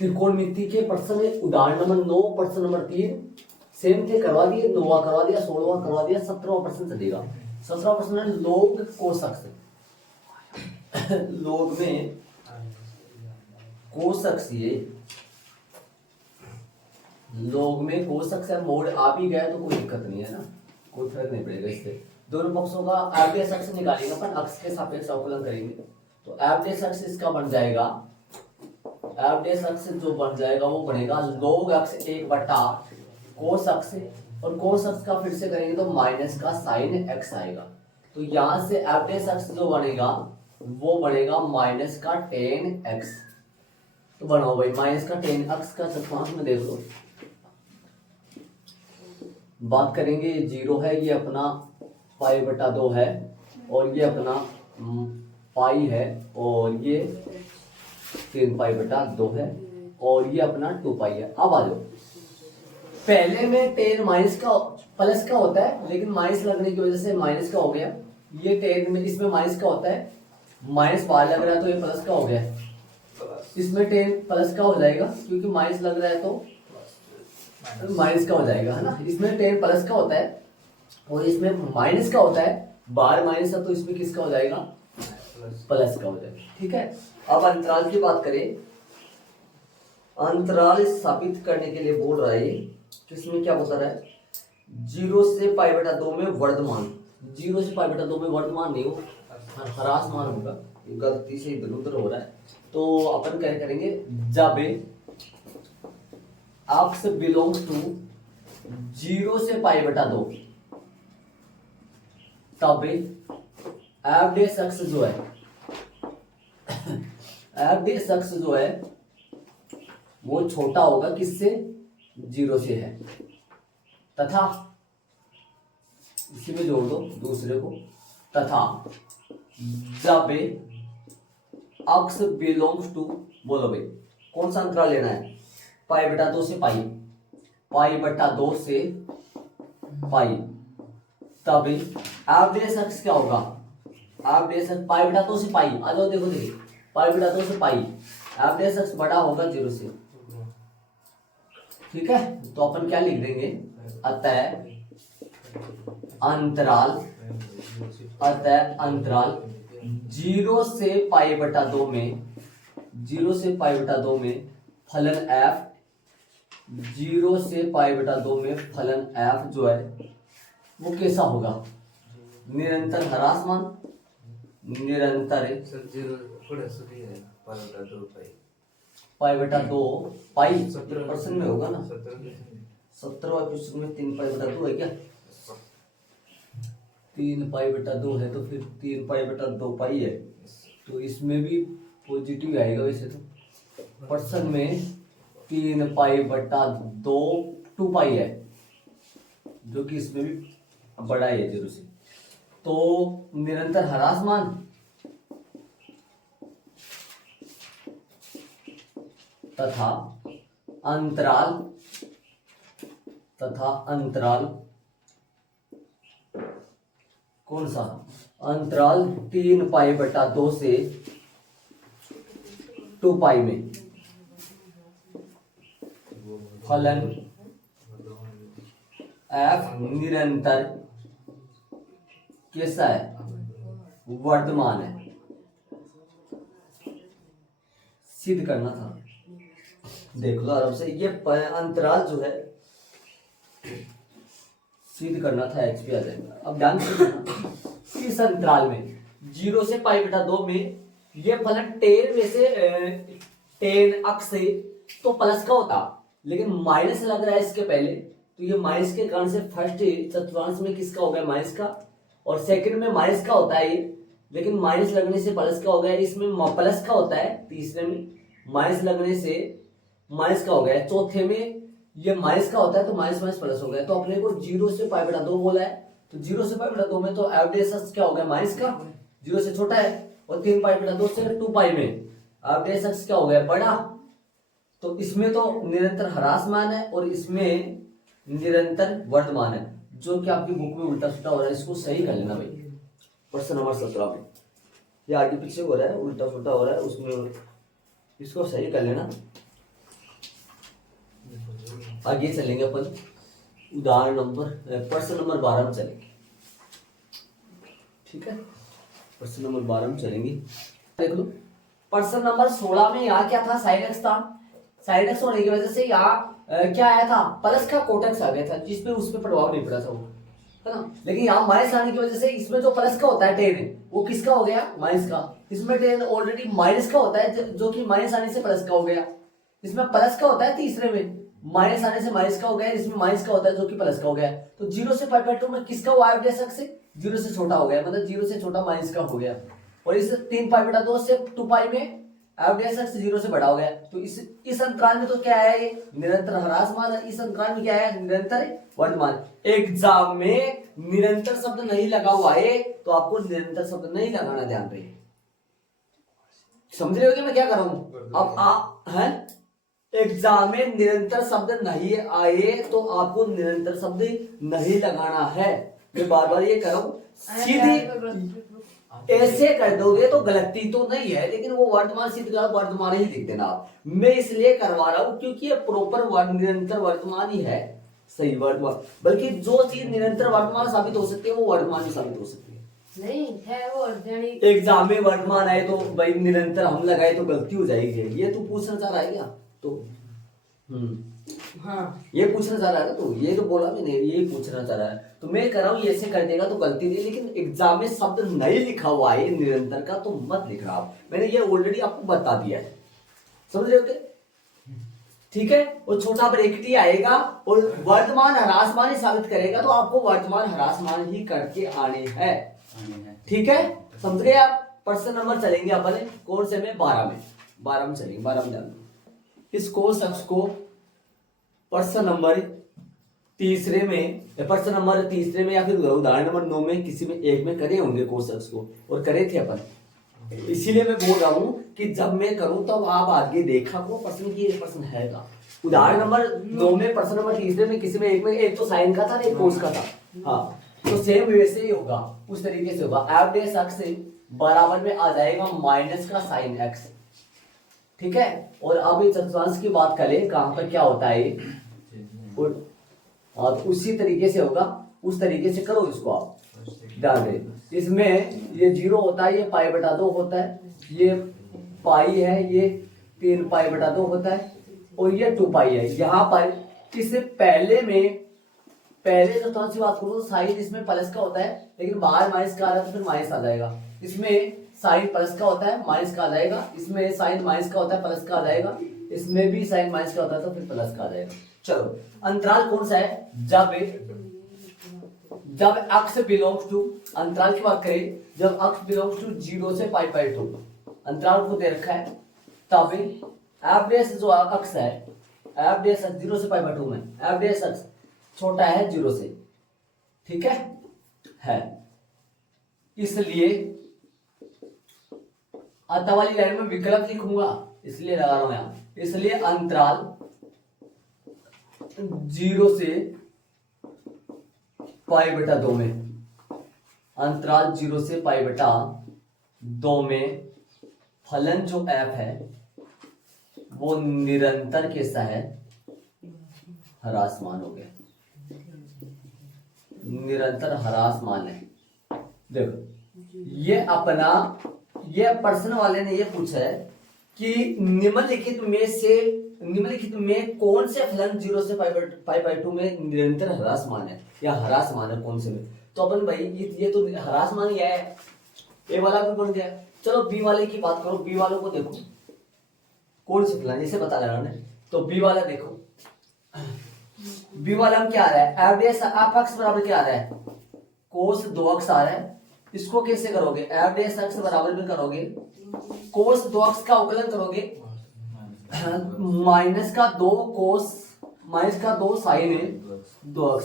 त्रिकोणमिति के प्रश्न में उदाहरण नंबर 9 प्रश्न नंबर 3 सेम थे, करवा दिए, 9वां करवा दिया, 16वां करवा दिया, 17वां प्रश्न चलेगा। 17वां प्रश्न है लोग कोशक से। लोग में कोशक से, लोग में कोशक से मोड आ भी गया तो कोई दिक्कत नहीं है ना, कोई फर्क नहीं पड़ेगा इससे। दोनों पक्षों का एवरेज अक्ष निकालेंगे अपन, अक्ष के सापेक्ष अवकलन करेंगे तो एवरेज अक्ष इसका बन जाएगा, एवरेज अक्ष जो बन जाएगा वो बनेगा log अक्ष 1 कोस अक्ष, और कोस अक्ष का फिर से करेंगे तो माइनस का साइन x आएगा। तो यहां से एवरेज अक्ष जो बनेगा वो बनेगा माइनस का tan x। तो बनाओ भाई माइनस का tan x का चतुर्थांश में देख लो, बात करेंगे 0 है, ये अपना π/2 है, और ये अपना पाई है, और ये 3π/2 है, और ये अपना 2π है। अब आ जाओ, पहले में tan माइनस का प्लस का होता है, लेकिन माइनस लगने की वजह से माइनस का हो गया। ये tan में इसमें माइनस का होता है, माइनस बाहर लग रहा है तो ये प्लस का हो गया। इसमें tan प्लस का हो जाएगा क्योंकि माइनस लग रहा है तो माइनस का हो जाएगा, है ना। इसमें tan प्लस का होता है और इसमें माइनस का होता है, बाहर माइनस है तो इसमें किसका हो जाएगा, प्लस का हो जाएगा। ठीक है, अब अंतराल की बात करें, अंतराल स्थापित करने के लिए बोल रहा है, तो इसमें क्या बता रहा है, 0 से π/2 में वर्धमान, 0 से π/2 में वर्धमान नहीं हो, ह्रास मान होगा, गलती से इधर उधर हो रहा है। तो अपन क्या करेंगे, जब अक्ष बिलोंग्स टू 0 से π/2 तब एवरेज अक्ष जो है, एवरेज अक्ष जो है वो छोटा होगा किससे, 0 से है, तथा इसी में जोड़ दो दूसरे को, तथा जब अक्ष बिलोंग्स टू, बोलो भाई कौन सा अंतराल लेना है, π/2 से पाई, π/2 से पाई, तब एवरेज अक्ष क्या होगा, एवरेज अक्ष π/2 से पाई, आ जाओ देखो देखो, π/2 से पाई, एवरेज अक्ष बड़ा होगा 0 से। ठीक है, तो अपन क्या लिख देंगे, अतः अंतराल, अतः अंतराल 0 से π/2 में, 0 से π/2 में फलन f, 0 से π/2 में फलन f जो है वो कैसा होगा, निरंतर ह्रासमान, निरंतर π/2 पाई परसेंट में होगा ना, 17वां क्वेश्चन में 3π/2 है क्या, 3π/2 है तो फिर 3π/2 पाई है, तो इसमें भी पॉजिटिव आएगा। वैसे तो परसेंट में 3π/2 2π है, जो कि इसमें भी बड़ा है 0 से। तो निरंतर ह्रासमान तथा अंतराल, तथा अंतराल कौन सा, अंतराल 3π/2 से 2π में फलन f निरंतर कैसा है, वर्धमान है, सिद्ध करना था। देख लो आराम से, ये अंतराल जो है सिद्ध करना था, एच पे आ जाएगा। अब ध्यान से, इस अंतराल में 0 से π/2 में ये फलन tan में से tan अक्ष से तो प्लस का होता, लेकिन माइनस लग रहा है इसके पहले, तो ये माइनस के कारण से फर्स्ट चतुर्थांश में किसका हो गया, माइनस का, और सेकंड में माइनस का होता है ये, लेकिन माइनस लगने से प्लस का हो गया, इसमें प्लस का होता है, तीसरे में माइनस लगने से माइनस का हो गया, चौथे में ये माइनस का होता है तो माइनस माइनस प्लस हो गया। तो अपने को 0 से π/2 बोला है, तो 0 से π/2 में तो एवरेज अक्ष क्या हो गया, माइनस का, 0 से छोटा है, और 3π/2 से 2π में एवरेज अक्ष क्या हो गया, बड़ा। तो इसमें तो निरंतर ह्रासमान है और इसमें निरंतर वर्धमान है, जो कि आपकी बुक में उल्टा सुल्टा हो रहा है, इसको सही कर लेना भाई। प्रश्न नंबर 17 में ये आगे पीछे हो रहा है, उल्टा सुल्टा हो रहा है, उसमें इसको सही कर लेना। आगे चलेंगे अपन उदाहरण नंबर प्रश्न नंबर 12 में चलेंगे। ठीक है, प्रश्न नंबर 12 में चलेंगे। देख लो प्रश्न नंबर 16 में यहाँ क्या था, साइन एक्स था। साइन एक्स होने की वजह से यहाँ क्या आया था, प्लस का कोटेक्स आ गया था, जिसपे उसपे प्रभाव नहीं पड़ा था वो, है ना। लेकिन यहाँ माइनस आने की वजह से इसमें जो प्लस का होता है टेन, वो किसका हो गया, माइनस का। इसमें टेन ऑलरेडी माइनस का होता है, जो कि माइनस आने से प्लस का हो गया। इसमें प्लस का होता है तीसरे में, माइनस आने से माइनस का हो गया। इसमें माइनस का होता है जो कि प्लस का हो गया। तो 0 से π/2 में किसका हुआ है, 0 से छोटा हो गया, मतलब 0 से छोटा माइनस का हो गया। और इस 3π/2 से 2π में f(x) 0 से बड़ा हो गया। तो इस अंतराल में तो क्या है, ये निरंतर ह्रासमान है। इस अंतराल में क्या है, निरंतर वर्तमान। एग्जाम में निरंतर शब्द नहीं लगा हुआ है, तो आपको निरंतर शब्द नहीं लगाना, ध्यान रहे। समझ रहे हो कि मैं क्या कर रहा हूं। अब आप हैं एग्जाम में निरंतर शब्द नहीं आए तो आपको निरंतर शब्द नहीं लगाना है। मैं बार बार ये कर रहा हूं, सीधे ऐसे कर दोगे तो गलती तो नहीं है, लेकिन वो वर्तमान सिद्ध का वर्तमान ही लिख देना आप। मैं इसलिए करवा रहा हूं क्योंकि ये प्रॉपर निरंतर वर्तमान ही है, सही वर्तमान। बल्कि जो चीज निरंतर वर्तमान साबित हो सकती है वो वर्तमान ही साबित हो सकती है। नहीं है वो एग्जाम में वर्तमान आए तो भाई निरंतर हम लगाए तो गलती हो जाएगी। ये तू पूछना चाह रहा है क्या, तो हाँ ये पूछना चाह रहा है ना, तो ये तो बोला मैंने, ये पूछना चाह रहा है। तो मैं कह रहा हूँ ऐसे कर देगा तो गलती नहीं, लेकिन एग्जाम में शब्द नहीं लिखा हुआ है निरंतर का तो मत लिखना आप। मैंने ये ऑलरेडी आपको बता दिया है, समझ रहे हो क्या? ठीक है, वो छोटा ब्रैकेट ही आएगा और वर्तमान ह्रासमान ही साबित करेगा, तो आपको वर्तमान ह्रासमान ही करके आने हैं। ठीक है, समझ गए आप। प्रश्न नंबर चलेंगे अपन कौन से में, 12 में चलेंगे। 12 में जाना इस शख्स को प्रश्न नंबर तीसरे में या फिर उदाहरण नंबर 9 में किसी में एक में करे होंगे कोर्स को, और करे थे अपन। इसीलिए मैं बोल रहा हूं कि जब मैं करूं तब तो आप आगे देखा को प्रश्न की प्रश्न है का। उदाहरण नंबर 2 में प्रश्न नंबर तीसरे में किसी में एक तो साइन का था, एक कोस का था। हाँ, तो सेम वैसे ही होगा, उस तरीके से होगा। f(x) से बराबर में आ जाएगा माइनस का साइन x। ठीक है, और अब इस चतुर्थांश की बात करें कहां पर क्या होता है, और उसी तरीके से होगा, उस तरीके से करो इसको आप, ध्यान दें। इसमें ये 0 होता है, ये π/2 होता है, ये पाई है, ये 3π/2 होता है, और ये 2π है। यहाँ पर इससे पहले चतुर्थांश की बात करो तो साइन इसमें प्लस का होता है, लेकिन बाहर माइनस का आ रहा है तो फिर माइनस आ जाएगा। इसमें साइन प्लस का होता है, माइनस का आ जाएगा। इसमें साइन माइनस का होता है, प्लस का आ जाएगा। इसमें भी साइन माइनस का होता है तो फिर प्लस का आ जाएगा। चलो, अंतराल कौन सा है, जब x बिलोंग्स टू, अंतराल की बात करें जब x बिलोंग्स टू 0 से π/2 अंतराल को दे रखा है, तब f' जो x है, f' 0 से π/2 में f' छोटा है 0 से, ठीक है। इसलिए अंत वाली लाइन में विकल्प लिखूंगा, इसलिए लगा रहा हूं यहां। इसलिए अंतराल 0 से π/2 में, अंतराल 0 से π/2 में फलन जो f है वो निरंतर कैसा है, ह्रासमान हो गया, निरंतर ह्रासमान है। देखो ये प्रश्न वाले ने ये पूछा है कि निम्नलिखित में कौन से फलन 0 से π/2 में निरंतर ह्रासमान है या ह्रासमान है, कौन से में। तो अपन भाई ये तो ह्रासमान ही है, ए वाला भी बन गया। चलो बी वाले की बात करो, बी वालों को देखो कौन से फलन, इसे बता रहा है। तो बी वाला देखो, बी वाला में क्या आ रहा है, f(x) बराबर क्या आ रहा है, cos 2x आ रहा है। इसको कैसे करोगे, f(x) बराबर में करोगे, cos 2x का अवकलन करोगे, माइनस का 2 cos माइनस का 2 sin है 2x।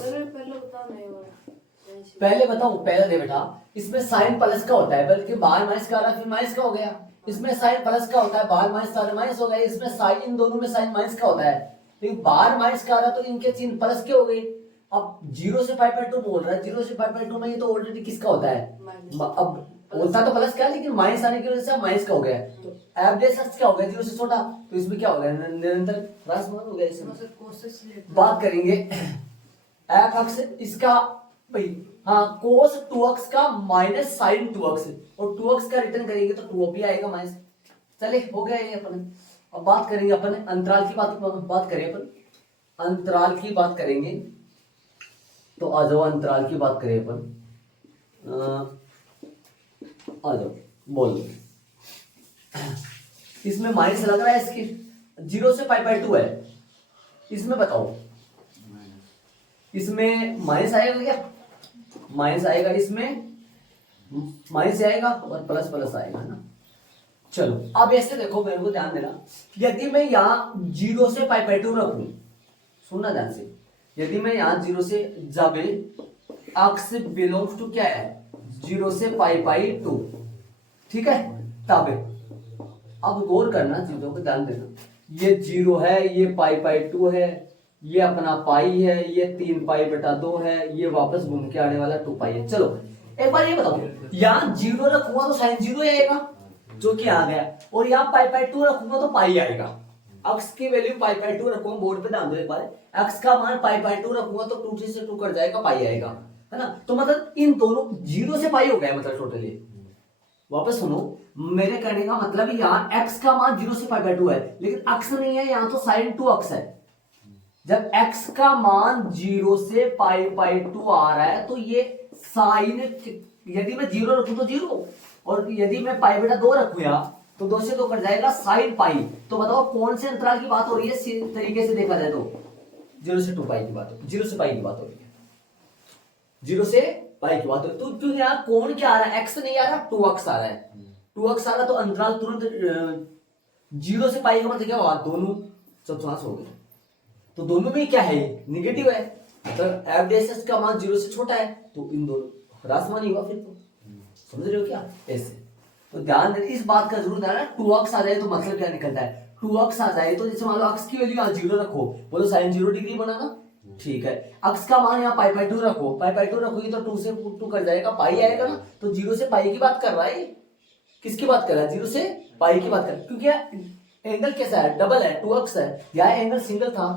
पहले बताऊं, पहले दे बेटा, इसमें साइन प्लस का होता है, बल्कि बाहर माइनस का आ रहा है फिर माइनस का हो गया। इसमें साइन प्लस का होता है, बाहर माइनस का माइनस हो गया। इसमें साइन, इन दोनों में साइन माइनस का होता है, लेकिन बाहर माइनस का आ रहा तो इनके चिन्ह प्लस के हो गए। अब 0 से π/2 बोल रहा है, 0 से π/2 में ये तो ऑलरेडी किसका होता है, अब होता तो प्लस क्या, लेकिन माइनस आने की वजह से माइनस का हो गया, तो एवरेज एक्स क्या हो गया, 0 से छोटा, तो इसमें क्या हो गया, निरंतर राशमान हो गया। इसमें बात करेंगे एफ एक्स, इसका भाई हाँ कोस 2x का माइनस साइन 2x, और 2x का रिटर्न करेंगे तो 2 भी आएगा माइनस। चले हो गया ये अपन। अब बात करेंगे अपन अंतराल की बात करें अपन अंतराल की बात करेंगे, तो आ जाओ अंतराल की बात करें अपन, आ जाओ बोल। इसमें माइनस लग रहा है, इसकी 0 से π/2 है, इसमें बताओ इसमें माइनस आएगा क्या, माइनस आएगा, इसमें माइनस आएगा और प्लस प्लस आएगा ना। चलो अब ऐसे देखो, मेरे को ध्यान देना, यदि मैं यहाँ 0 से π/2 रखूं, सुनना ध्यान से, यदि मैं यहाँ 0 से जब एक्स बिलोंग्स टू क्या है 0 से π/2, ठीक है, तब अब गौर करना चीजों को ध्यान देना, ये 0 है, ये π/2 है, ये अपना पाई है, ये 3π/2 है, ये वापस घूम के आने वाला 2π है। चलो एक बार ये बताओ, यहाँ 0 रखूंगा तो साइन 0 आएगा जो कि आ गया, और यहाँ π/2 रखूंगा तो पाई आएगा। एक्स की वैल्यू π/2 रखूंगा, बोर्ड पे ध्यान दो एक बार, एक्स का मान π/2 रखूंगा तो 2 से 2 कट जाएगा, पाई आएगा, है ना। तो मतलब इन दोनों 0 से पाई हो गया, मतलब टोटली। वापस सुनो, मेरे कहने का मतलब यहाँ x का मान 0 से π/2 है, लेकिन x नहीं है यहाँ, तो साइन 2x है। जब x का मान 0 से π/2 आ रहा है, तो ये साइन, यदि मैं 0 रखूं तो 0, और यदि मैं π/2 रखूं यहाँ, तो 2 से 2 कट जाएगा, साइन पाई। तो बताओ कौन से अंतराल की बात हो रही है, इस तरीके से देखा जाए तो 0 से 2π की बात हो, 0 से पाई की बात हो रही है, 0 से पाई की बात हो। तो क्यों यहाँ कौन क्या आ रहा है, x नहीं आ रहा, 2x आ रहा है, 2x आ रहा, तो अंतराल तुरंत 0 से पाई का मतलब क्या हुआ, दोनों चतुर्थांश हो गए, तो दोनों में क्या है, निगेटिव है, तो एफ का मान 0 से छोटा है, तो इन दोनों राशमान ही होगा फिर, तो समझ रहे हो क्या, ऐसे। तो ध्यान देना इस बात का जरूर ध्यान, 2x आ जाए तो मतलब क्या निकलता है, 2x आ जाए तो जैसे मान लो x की वैल्यू यहाँ 0 रखो, बोलो साइन 0 डिग्री बनाना, ठीक है, x का मान यहाँ π/2 रखो, π/2 रखोगी तो 2 से 2 कर जाएगा, पाई आएगा ना। तो 0 से पाई की बात कर रहा है, किसकी बात कर रहा है, 0 से पाई की बात कर, क्योंकि एंगल कैसा है, डबल है, 2x है, यहाँ एंगल सिंगल था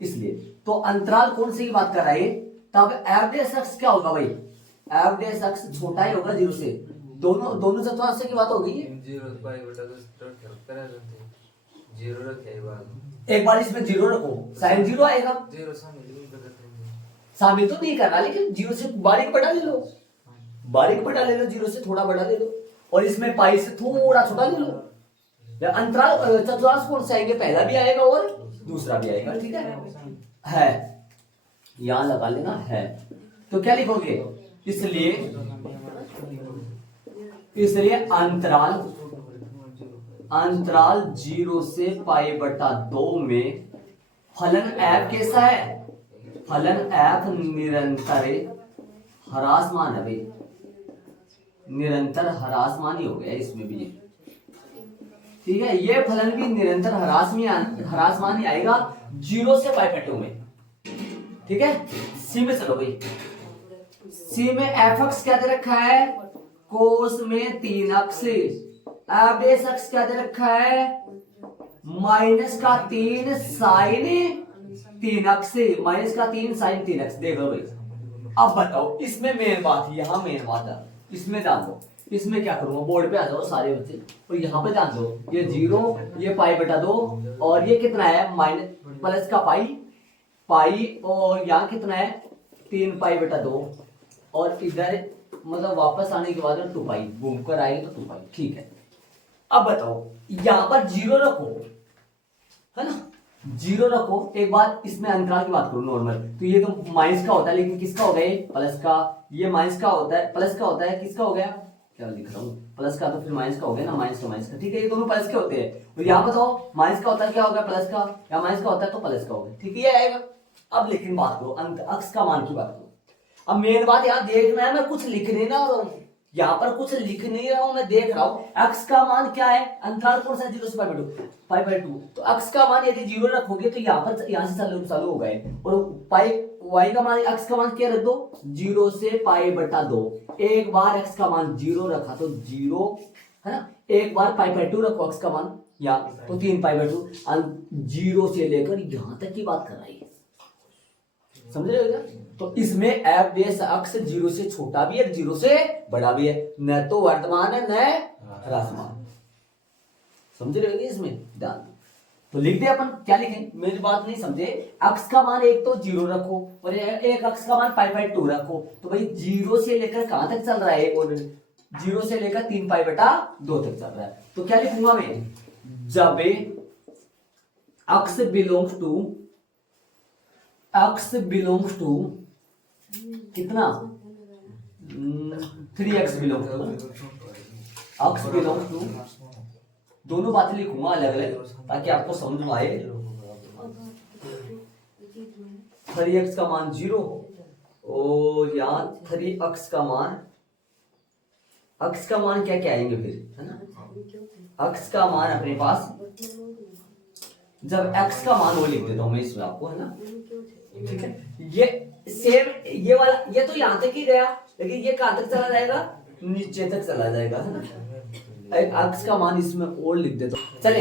इसलिए। तो अंतराल कौन सी की बात कर रहा है, तब एवरेज एक्स क्या होगा भाई, एवरेज एक्स छोटा ही होगा 0 से, दोनों चतुर्थांश की बात होगी। एक बार इसमें 0 रखो, साइन 0 आएगा, शामिल तो नहीं करना, लेकिन 0 से बारीक बड़ा ले लो, बारीक बड़ा ले लो, 0 से थोड़ा बड़ा ले लो, और इसमें पाई से थोड़ा छोटा ले लो। अंतराल चतुर्थांश कौन से आएंगे, पहला भी आएगा और दूसरा भी आएगा, ठीक है यहां लगा लेना है। तो क्या लिखोगे, इसलिए अंतराल 0 से π/2 में फलन f कैसा है, फलन f निरंतर ह्रासमान है भाई, निरंतर ह्रासमान ही हो गया इसमें भी, ठीक है, ये फलन भी निरंतर ह्रासमान ही आएगा 0 से π/2 में, ठीक है। सी में चलो भाई, सी में f(x) क्या दे रखा है, कोस में 3x, एवरेज x क्या दे रखा है, -3 साइन 3x, -3 साइन 3x, देख लो भाई। अब बताओ इसमें मेन बात, यहाँ मेन बात है, इसमें ध्यान दो, इसमें क्या करूंगा, बोर्ड पे आ जाओ सारे बच्चे, और यहाँ पे ध्यान दो, ये 0, ये π/2, और ये कितना है माइनस प्लस का पाई, और यहाँ कितना है 3π/2, और इधर मतलब वापस आने के बाद 2π, घूम कर आएगी तो 2π, ठीक है। अब बताओ यहाँ पर 0 रखो, है ना, 0 रखो, एक बार इसमें अंतराल की बात करो नॉर्मल, तो ये तो माइनस का होता है, लेकिन किसका हो गया ये प्लस का, ये माइनस का होता है, प्लस का होता है, किसका हो गया, क्या लिख रहा हूँ, प्लस का, तो फिर माइनस का हो गया ना, माइनस का, ठीक है, ये दोनों प्लस के होते हैं। तो यहाँ बताओ माइनस का होता है, क्या होगा प्लस का, या माइनस का होता है तो प्लस का होगा, ठीक है, ये आएगा। अब लेकिन बात करो अंत अक्स का मान की बात करो, अब मेन बात यहाँ देखना है, मैं कुछ लिख नहीं ना रहा हूँ, यहाँ पर कुछ लिख नहीं रहा हूं, मैं देख रहा हूं x का मान क्या है, अंतराल कौन सा है, 0 से π/2। तो x का मान यदि 0 रखोगे तो यहाँ से चालू होगा और पाई y का मान, x का मान क्या रख दो, 0 से π/2। एक बार x का मान 0 रखा तो 0 है ना, एक बार π/2 रखो x का मान या तो 3 π/2। 0 से लेकर यहां तक की बात कर रही है, समझ रहे हो क्या? तो इसमें एफ डेस अक्स 0 से छोटा भी है, 0 से बड़ा भी है, न तो वर्तमान है न ह्रासमान। समझ रहे हो क्या? इसमें ध्यान तो लिख दे अपन, क्या लिखें, मेरी बात नहीं समझे। अक्स का मान एक तो 0 रखो और एक अक्स का मान π/2 रखो। तो भाई 0 से लेकर कहां तक चल रहा है, और 0 से लेकर 3 π/2 तक चल रहा है। तो क्या लिखूंगा मैं, जब x बिलोंग्स टू कितना, 3x बिलोंग्स टू, दोनों बातें लिखूंगा अलग अलग ताकि आपको समझ में आए। 3x का मान 0 और यहाँ 3x का मान, x का मान क्या क्या आएंगे फिर, है ना, x का मान अपने पास, जब x का मान वो लिख देता हूं मैं इसमें आपको, है ना, ठीक है। ये सेम ये वाला, ये तो यहां तक ही गया, लेकिन ये कहां तक चला जाएगा, नीचे तक चला जाएगा, है ना। एक x का मान इसमें और लिख देता हूं, चले।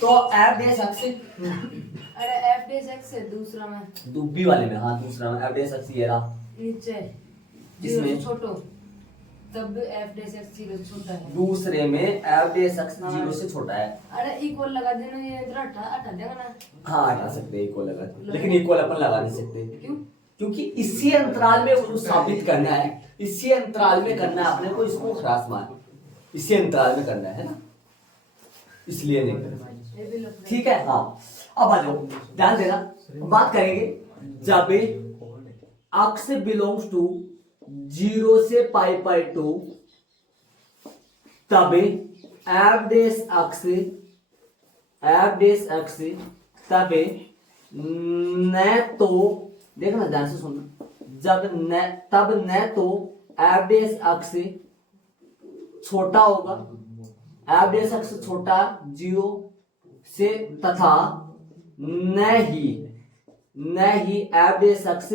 तो f डेश x, अरे f डेश x है दूसरा में, बी वाले में, हाँ दूसरा में f डेश x ये रहा नीचे जिसमें छोटो, तब f डेश x 0 से छोटा है, दूसरे में f डेश x 0 से छोटा है। अरे इक्वल लगा देना, ये इधर हटा देगा ना, हाँ हटा सकते हैं इक्वल लगा, लेकिन इक्वल अपन लगा नहीं सकते, क्यों? क्योंकि इसी अंतराल में उसको साबित करना है, इसी अंतराल में करना है अपने को इसको ह्रासमान, इसी अंतराल में करना है ना, इसलिए नहीं करना, ठीक है। हाँ अब आ जाओ, ध्यान देना, बात करेंगे जब x बिलोंग्स टू 0 से π/2 तब f डेश x तब न तो, देखना ध्यान से सुनना, तब न तो f डेश x छोटा होगा, f डेश x छोटा 0 से, तथा न ही f डेश x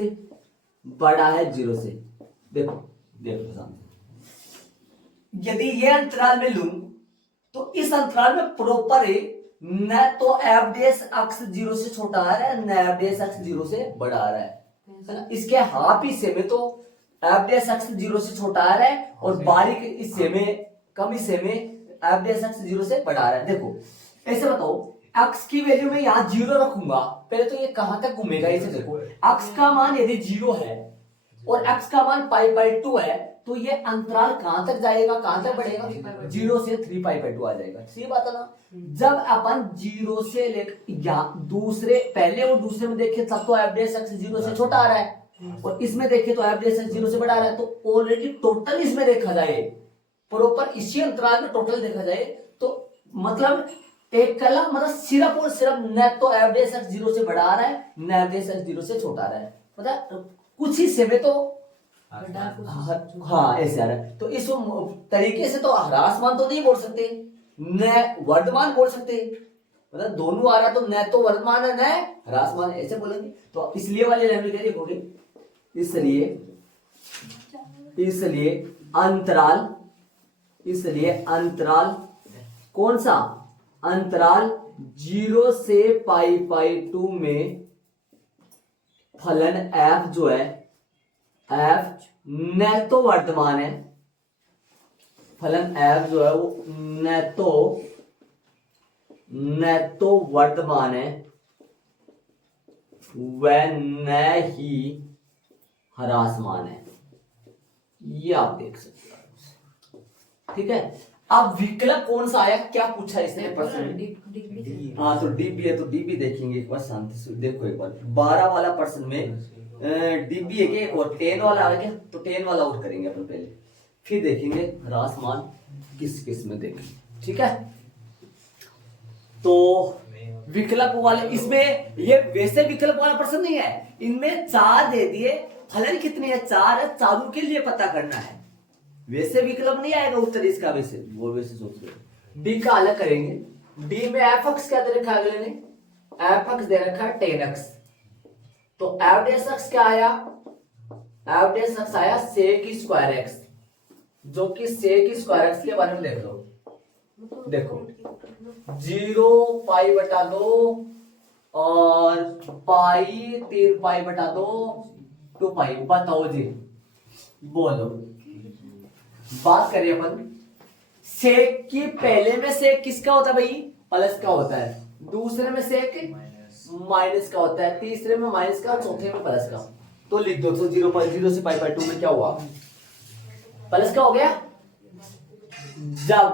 बड़ा है 0 से। देखो सामने, यदि ये अंतराल में लूं तो इस अंतराल में प्रॉपर है, न तो f डेश x 0 से छोटा आ रहा है, न f डेश x 0 से बड़ा आ रहा है ना। इसके हाफ हिस्से में तो f डेश x 0 से छोटा आ रहा है और बारीक हिस्से में, कम हिस्से में f डेश x 0 से बड़ा आ रहा है। देखो ऐसे बताओ, x की वैल्यू में यहाँ 0 रखूंगा, पहले तो ये कहां तक घूमेगा, इसे देखो, x का मान यदि 0 है और x का मान π/2 है, तो ये अंतराल कहां तक जाएगा, कहां तक बढ़ेगा, 0 से 3 π/2 आ जाएगा, सही बात है ना। जब अपन 0 से लेकर दूसरे, पहले और दूसरे में देखें तब तो f डेश x 0 से छोटा आ रहा है, और इसमें देखें तो f डेश x 0 से बड़ा आ रहा है। तो ऑलरेडी टोटल इसमें देखा जाए, प्रॉपर इसी अंतराल में टोटल देखा जाए तो मतलब एक कलम, मतलब सिर्फ और सिर्फ न तो f डेश x 0 से बड़ा आ रहा है, न f डेश x 0 से छोटा आ रहा है, मतलब कुछ हिस्से में तो हाँ ऐसे आ रहा है। तो इस तरीके से तो ह्रासमान तो नहीं बोल सकते, न वर्धमान बोल सकते, मतलब दोनों आ रहा है तो न तो वर्धमान है न ह्रासमान, ऐसे बोलेंगे। तो इसलिए वाले लाइन में क्या लिखोगे, इसलिए अंतराल कौन सा, अंतराल 0 से π/2 में फलन f जो है, f न तो वर्तमान है, फलन f जो है वो न तो वर्तमान है व न ही ह्रासमान है, ये आप देख सकते हो, ठीक है। अब विकल्प कौन सा आया, क्या पूछा इसने प्रश्न में, हाँ तो डी बी है, तो डी बी देखेंगे एक बार शांति से, देखो एक बार 12 वाला प्रश्न में डी बी है क्या, और 10 वाला आ गया, तो 10 वाला और करेंगे अपन पहले, फिर देखेंगे ह्रासमान किस किस में देखेंगे, ठीक है। तो विकल्प वाले, इसमें ये वैसे विकल्प वाला प्रश्न नहीं है, इनमें 4 दे दिए, फलन कितने हैं, 4 है, चारों के लिए पता करना है, वैसे विकल्प नहीं आएगा उत्तर इसका, वैसे वो वैसे सोच रहे हो। डी का अलग करेंगे। डी में एफ एक्स क्या दे रखा है अगले ने, एफ एक्स दे रखा है 10x, तो एफ डेस एक्स क्या आया, एफ डेस एक्स आया सेक स्क्वायर एक्स, जो कि सेक स्क्वायर एक्स के बारे में देख लो। देखो 0 पाई बटा 2 और पाई 3 पाई बटा 2 2 पाई, बताओ जी, बोलो। बात करें अपन सेक की, पहले में सेक किसका होता है भाई, प्लस का होता है, दूसरे में सेक माइनस का होता है, तीसरे में माइनस का, चौथे में प्लस का। तो लिख दो, तो 0 से पाई 2 में क्या हुआ, प्लस का हो गया। जब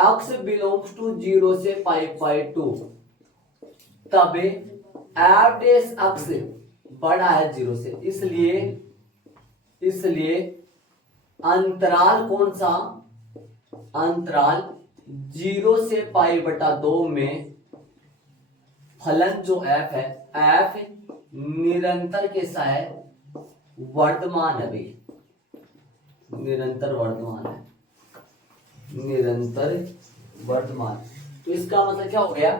x बिलोंग्स टू 0 से पाई 2 तब एफ डेस x बड़ा है 0 से, इसलिए अंतराल कौन सा, अंतराल 0 से पाई बटा 2 में फलन जो f है, f निरंतर कैसा है, वर्तमान है भाई, निरंतर वर्तमान है, निरंतर वर्तमान। तो इसका मतलब क्या हो गया,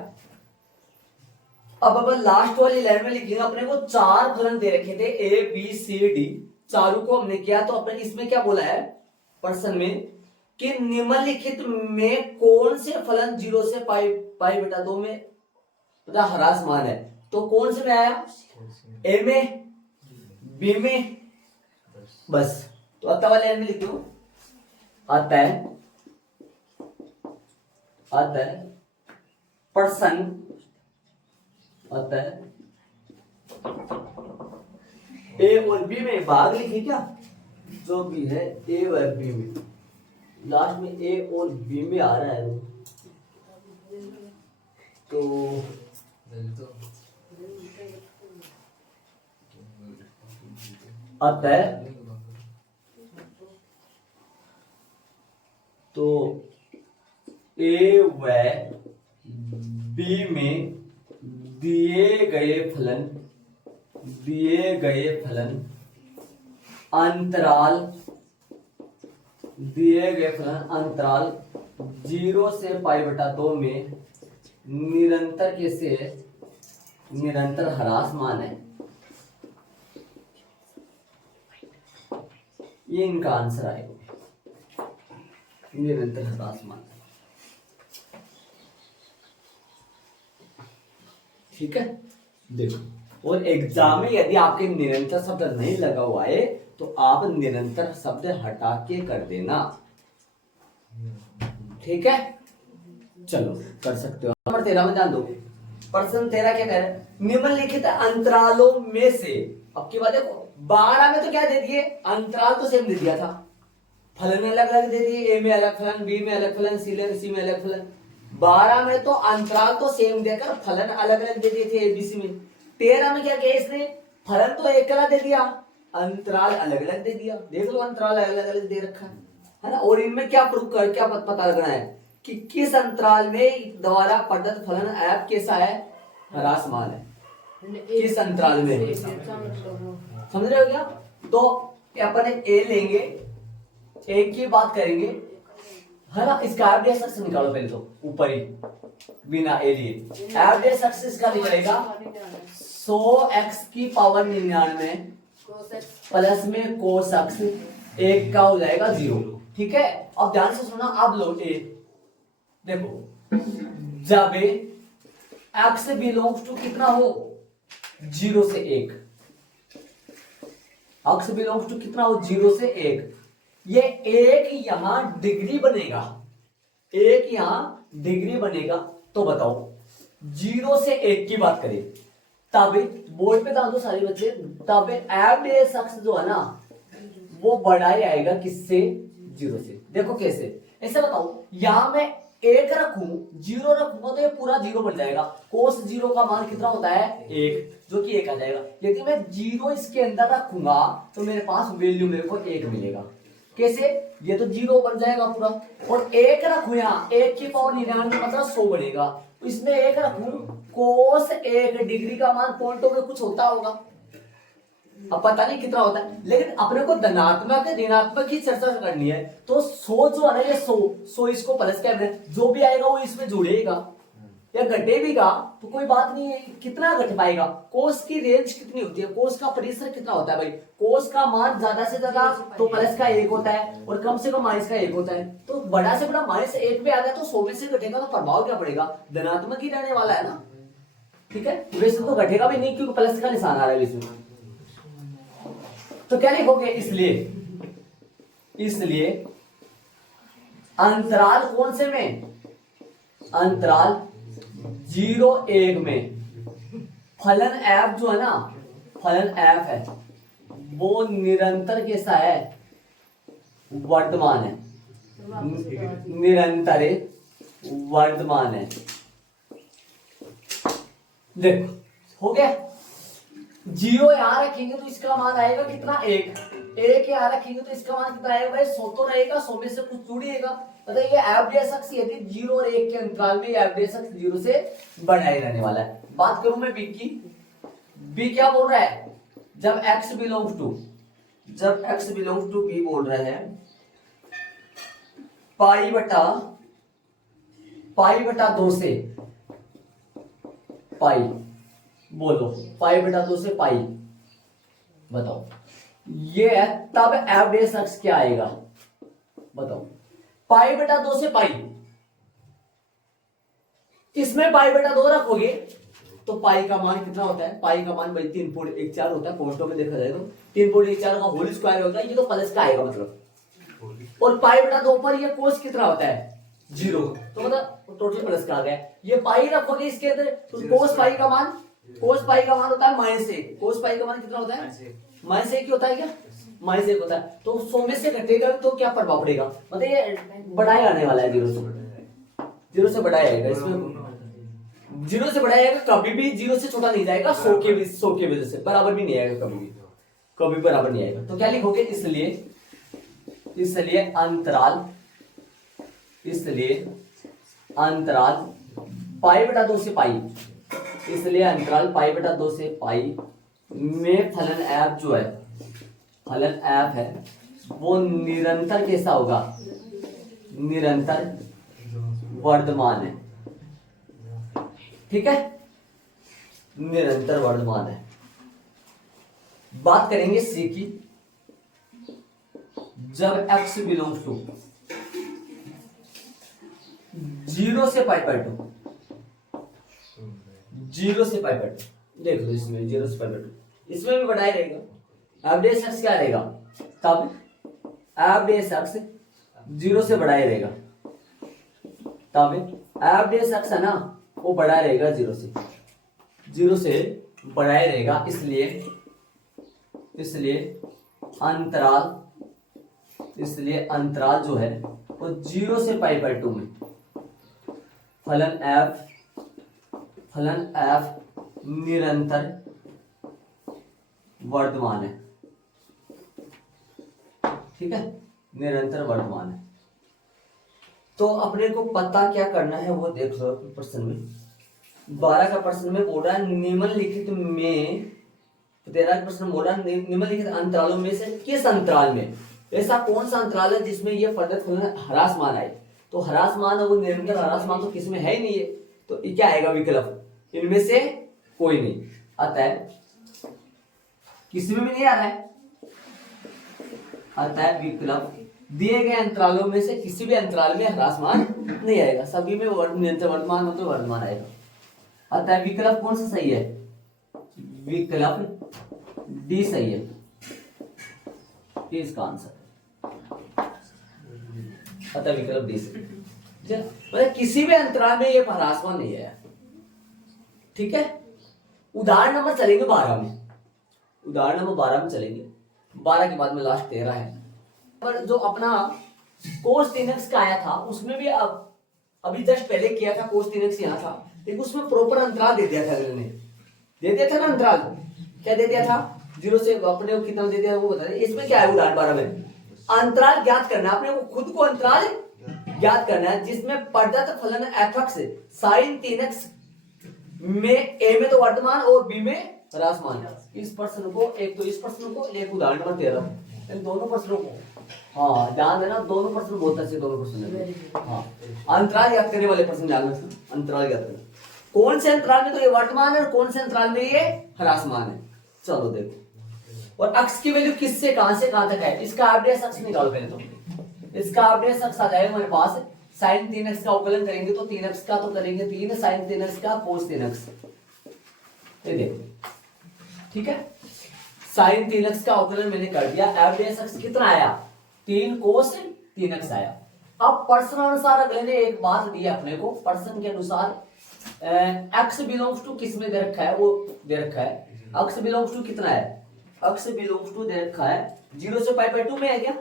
अब अपन लास्ट वाली लाइन में लिखेंगे, अपने को 4 फलन दे रखे थे ए बी सी डी, चारों को हमने किया, तो अपने इसमें क्या बोला है प्रश्न में कि निम्नलिखित में कौन से फलन 0 से पाई बटा 2 में ह्रासमान है, तो कौन से में आया, ए में, बी में, बस। तो अतः वाले लाइन में लिख दो, अतः प्रश्न, अतः ए और बी में भाग लिखिए क्या, जो भी है ए और बी में, लास्ट में ए और बी में आ रहा है, तो अतः तो ए व बी में दिए गए फलन अंतराल 0 से पाई बटा 2 में निरंतर कैसे है, निरंतर ह्रासमान है। ये इनका आंसर आएगा, निरंतर ह्रासमान। ठीक है, देखो, और एग्जाम में यदि आपके निरंतर शब्द नहीं लगा हुआ है तो आप निरंतर शब्द हटा के कर देना, ठीक है। चलो कर सकते हो। नंबर 13 में ध्यान दो, प्रश्न 13 क्या कह रहा है, निम्नलिखित अंतरालों में से, अब की बात देखो, 12 में तो क्या दे दिए, अंतराल तो सेम दे दिया था, फलन अलग अलग दे दिए, ए में अलग फलन, बी में अलग फलन, सी में अलग फलन। 12 में तो अंतराल तो सेम देकर फलन अलग अलग दे दिए थे एबीसी में। 13 में क्या किया इसने, फलन तो एक दे दिया, अंतराल अलग अलग दे दिया। देख लो अंतराल अलग अलग दे रखा है ना। और इनमें क्या प्रूफ कर, क्या पता लगना है कि किस अंतराल में द्वारा प्रदत्त फलन f कैसा है, ह्रासमान है, किस अंतराल में, समझ रहे हो क्या। तो अपन ए लेंगे, ए की बात करेंगे, है ना। इसका एफ डेस एक्स निकालो पहले, तो ऊपर ही बिना ए लिए एफ डेस एक्स इसका निकलेगा 100x की पावर 99 प्लस में कोस एक्स, एक का हो जाएगा 0। ठीक है, अब ध्यान से सुनना, अब लो ए, देखो जब एक्स बिलोंग्स टू कितना हो 0 से 1, एक्स बिलोंग्स टू कितना हो 0 से 1, ये एक यहां डिग्री बनेगा, एक यहां डिग्री बनेगा। तो बताओ 0 से 1 की बात करें, तब बोर्ड पे डाल दो सारे बच्चे, तब एफ डेस एक्स जो है ना वो बड़ा ही आएगा किससे, 0 से। देखो कैसे, ऐसे बताओ, यहां मैं 1 रखूं, 0 रखूंगा तो ये पूरा 0 बन जाएगा। कोस 0 का मान कितना होता है 1, जो कि 1 आ जाएगा। यदि मैं 0 इसके अंदर रखूंगा तो मेरे पास वैल्यू मेरे को 1 मिलेगा। कैसे, ये तो 0 बन जाएगा पूरा, और 1 रखूं यहाँ, 1 की पावर 99 मतलब 100 बनेगा। तो इसमें 1 रखूं, कोस 1 डिग्री का मान पॉइंटों में कुछ होता होगा, अब पता नहीं कितना होता है, लेकिन अपने को धनात्मक ऋणात्मक की चर्चा करनी है। तो 100 जो है ना, ये 100 इसको प्लस क्या है, जो भी आएगा वो इसमें जुड़ेगा या घटेगा तो कोई बात नहीं है। कितना घट पाएगा, कोस की रेंज कितनी होती है, कोस का परिसर कितना होता है भाई, कोस का मान ज्यादा से ज्यादा तो प्लस का 1 होता है और कम से कम माइनस का 1 होता है। तो बड़ा से बड़ा -1 पे आ गया तो 100 में से घटेगा तो प्रभाव क्या पड़ेगा, धनात्मक ही रहने वाला है ना। ठीक है, वैसे तो घटेगा भी नहीं क्योंकि प्लस का निशान आ रहा है इसमें। तो क्या लिखोगे, इसलिए अंतराल कौन से में, अंतराल 0-1 में फलन f जो है ना, फलन f है वो निरंतर कैसा है, वर्तमान है, निरंतर वर्तमान है। देखो हो गया, 0 यहां रखेंगे तो इसका मान आएगा कितना, 1 यहां रखेंगे तो इसका मान कितना आएगा भाई, 100 तो रहेगा, 100 में से कुछ जुड़िएगा। मतलब ये एफ अक्ष यदि 0 और 1 के अंतराल में एफ अक्ष 0 से बड़ा ही रहने वाला है। बात करूं मैं बी की, बी क्या बोल रहा है, जब x बिलोंग्स टू बी बोल रहा है पाई बटा 2 से पाई, बोलो पाई बटा 2 से पाई, बताओ ये है, तब एफ अक्ष क्या आएगा बताओ, पाई बटा 2 से पाई, इसमें पाई बटा 2 रखोगे तो पाई का मान कितना होता है, पाई का मान भाई 3.14 होता है, पॉइंटों में देखा जाए तो 3.14 का होल स्क्वायर होता है, ये तो प्लस का आएगा मतलब। और पाई बटा 2 पर ये कोस कितना होता है, 0, तो मतलब टोटल प्लस का आ गया। ये पाई रखोगे इसके अंदर तो कोस पाई का मान होता है -1, कोस पाई का मान कितना होता है, -1 ही होता है क्या, -1 होता है। तो 100 में से घटेगा तो क्या प्रभाव पड़ेगा, मतलब ये बढ़ाया आने वाला है, 0 से बढ़ाया आएगा, इसमें 0 से बढ़ाया आएगा, कभी भी 0 से छोटा नहीं जाएगा, 100 के वजह से बराबर भी नहीं आएगा, कभी बराबर नहीं आएगा। तो क्या लिखोगे, इसलिए अंतराल पाई बटा 2 से पाई, इसलिए अंतराल पाई बटा 2 से पाई में फलन f जो है, फलन f है वो निरंतर कैसा होगा, निरंतर वर्धमान है। ठीक है, निरंतर वर्धमान है। बात करेंगे सी की, जब x बिलोंग्स टू 0 से पाई बाय 2, 0 से पाई बाय 2, देख लो इसमें 0 से पाई बाय 2, इसमें भी बढ़ाया रहेगा, एफ अक्ष क्या रहेगा, तब एफ अक्ष 0 से बढ़ाया रहेगा, तब एफ अक्ष है ना वो बढ़ाया रहेगा, 0 से बढ़ाया रहेगा। इसलिए अंतराल जो है वो 0 से पाई बाय 2 में फलन f निरंतर वर्धमान है। ठीक है, निरंतर वर्धमान है। तो अपने को पता क्या करना है वो देख लो प्रश्न में, 12 का प्रश्न में बोल रहा है निम्नलिखित में, 13 का प्रश्न बोल रहा है निम्नलिखित अंतरालों में से किस अंतराल में, ऐसा कौन सा अंतराल है जिसमें ये प्रदत्त ह्रासमान आए। तो ह्रासमान है वो निरंतर ह्रासमान तो किसमें है ही नहीं है, तो क्या आएगा विकल्प, इनमें से कोई नहीं, अतः किसी में भी नहीं आ रहा है, अतः विकल्प दिए गए अंतरालों में से किसी भी अंतराल में ह्रासमान नहीं आएगा, सभी में निरंतर वर्तमान हो तो वर्तमान आएगा। अतः विकल्प कौन सा सही है, विकल्प डी सही है, ये इसका आंसर। अतः विकल्प डी सही, मतलब किसी भी अंतराल में ये ह्रासमान नहीं है। ठीक है, उदाहरण नंबर चलेंगे 12 में, उदाहरण नंबर 12 में चलेंगे, 12 के बाद में लास्ट 13 है। पर जो अपना कोस 3x का आया था उसमें भी अभी जस्ट पहले किया था, कोस 3x यहाँ था, लेकिन उसमें प्रॉपर अंतराल दे दिया था, दे दिया था ना अंतराल, क्या दे दिया था, 0 से अपने को कितना दे दिया वो बता दें। इसमें क्या है उदाहरण 12 में अंतराल ज्ञात करना है, अपने को खुद को अंतराल ज्ञात करना है जिसमें प्रदत्त फलन f sin 3x में a में तो वर्तमान और b में ह्रासमान है। इस प्रश्न को, एक तो इस प्रश्न को, एक उदाहरण नंबर 13, इन दोनों प्रश्नों को, हाँ ध्यान देना, दोनों प्रश्न बहुत अच्छे दोनों प्रश्न। हाँ अंतराल ज्ञात करने वाले प्रश्न ध्यान रखना, अंतराल ज्ञात करना, कौन से अंतराल में तो ये वर्तमान है और कौन से अंतराल में ये ह्रासमान है। चलो देखो, और अक्ष की वैल्यू किससे कहां से कहां तक है, इसका एवरेज अक्ष निकालो पहले तो। इसका एवरेज अक्ष आ जाएगा हमारे पास, साइन 3x का अवकलन करेंगे तो 3x का तो करेंगे 3 साइन 3x का कोस 3x, ये देखो ठीक है। साइन 3x का अवकलन मैंने कर दिया, एवरेज अक्ष कितना आया 3 कोस 3x आया। अब प्रश्न अनुसार अगले ने एक बात दी है अपने को, प्रश्न के अनुसार x बिलोंग्स टू किस में दे रखा है, वो दे रखा है x बिलोंग्स टू कितना है, x बिलोंग्स टू दे रखा है 0 से पाई 2 में है क्या,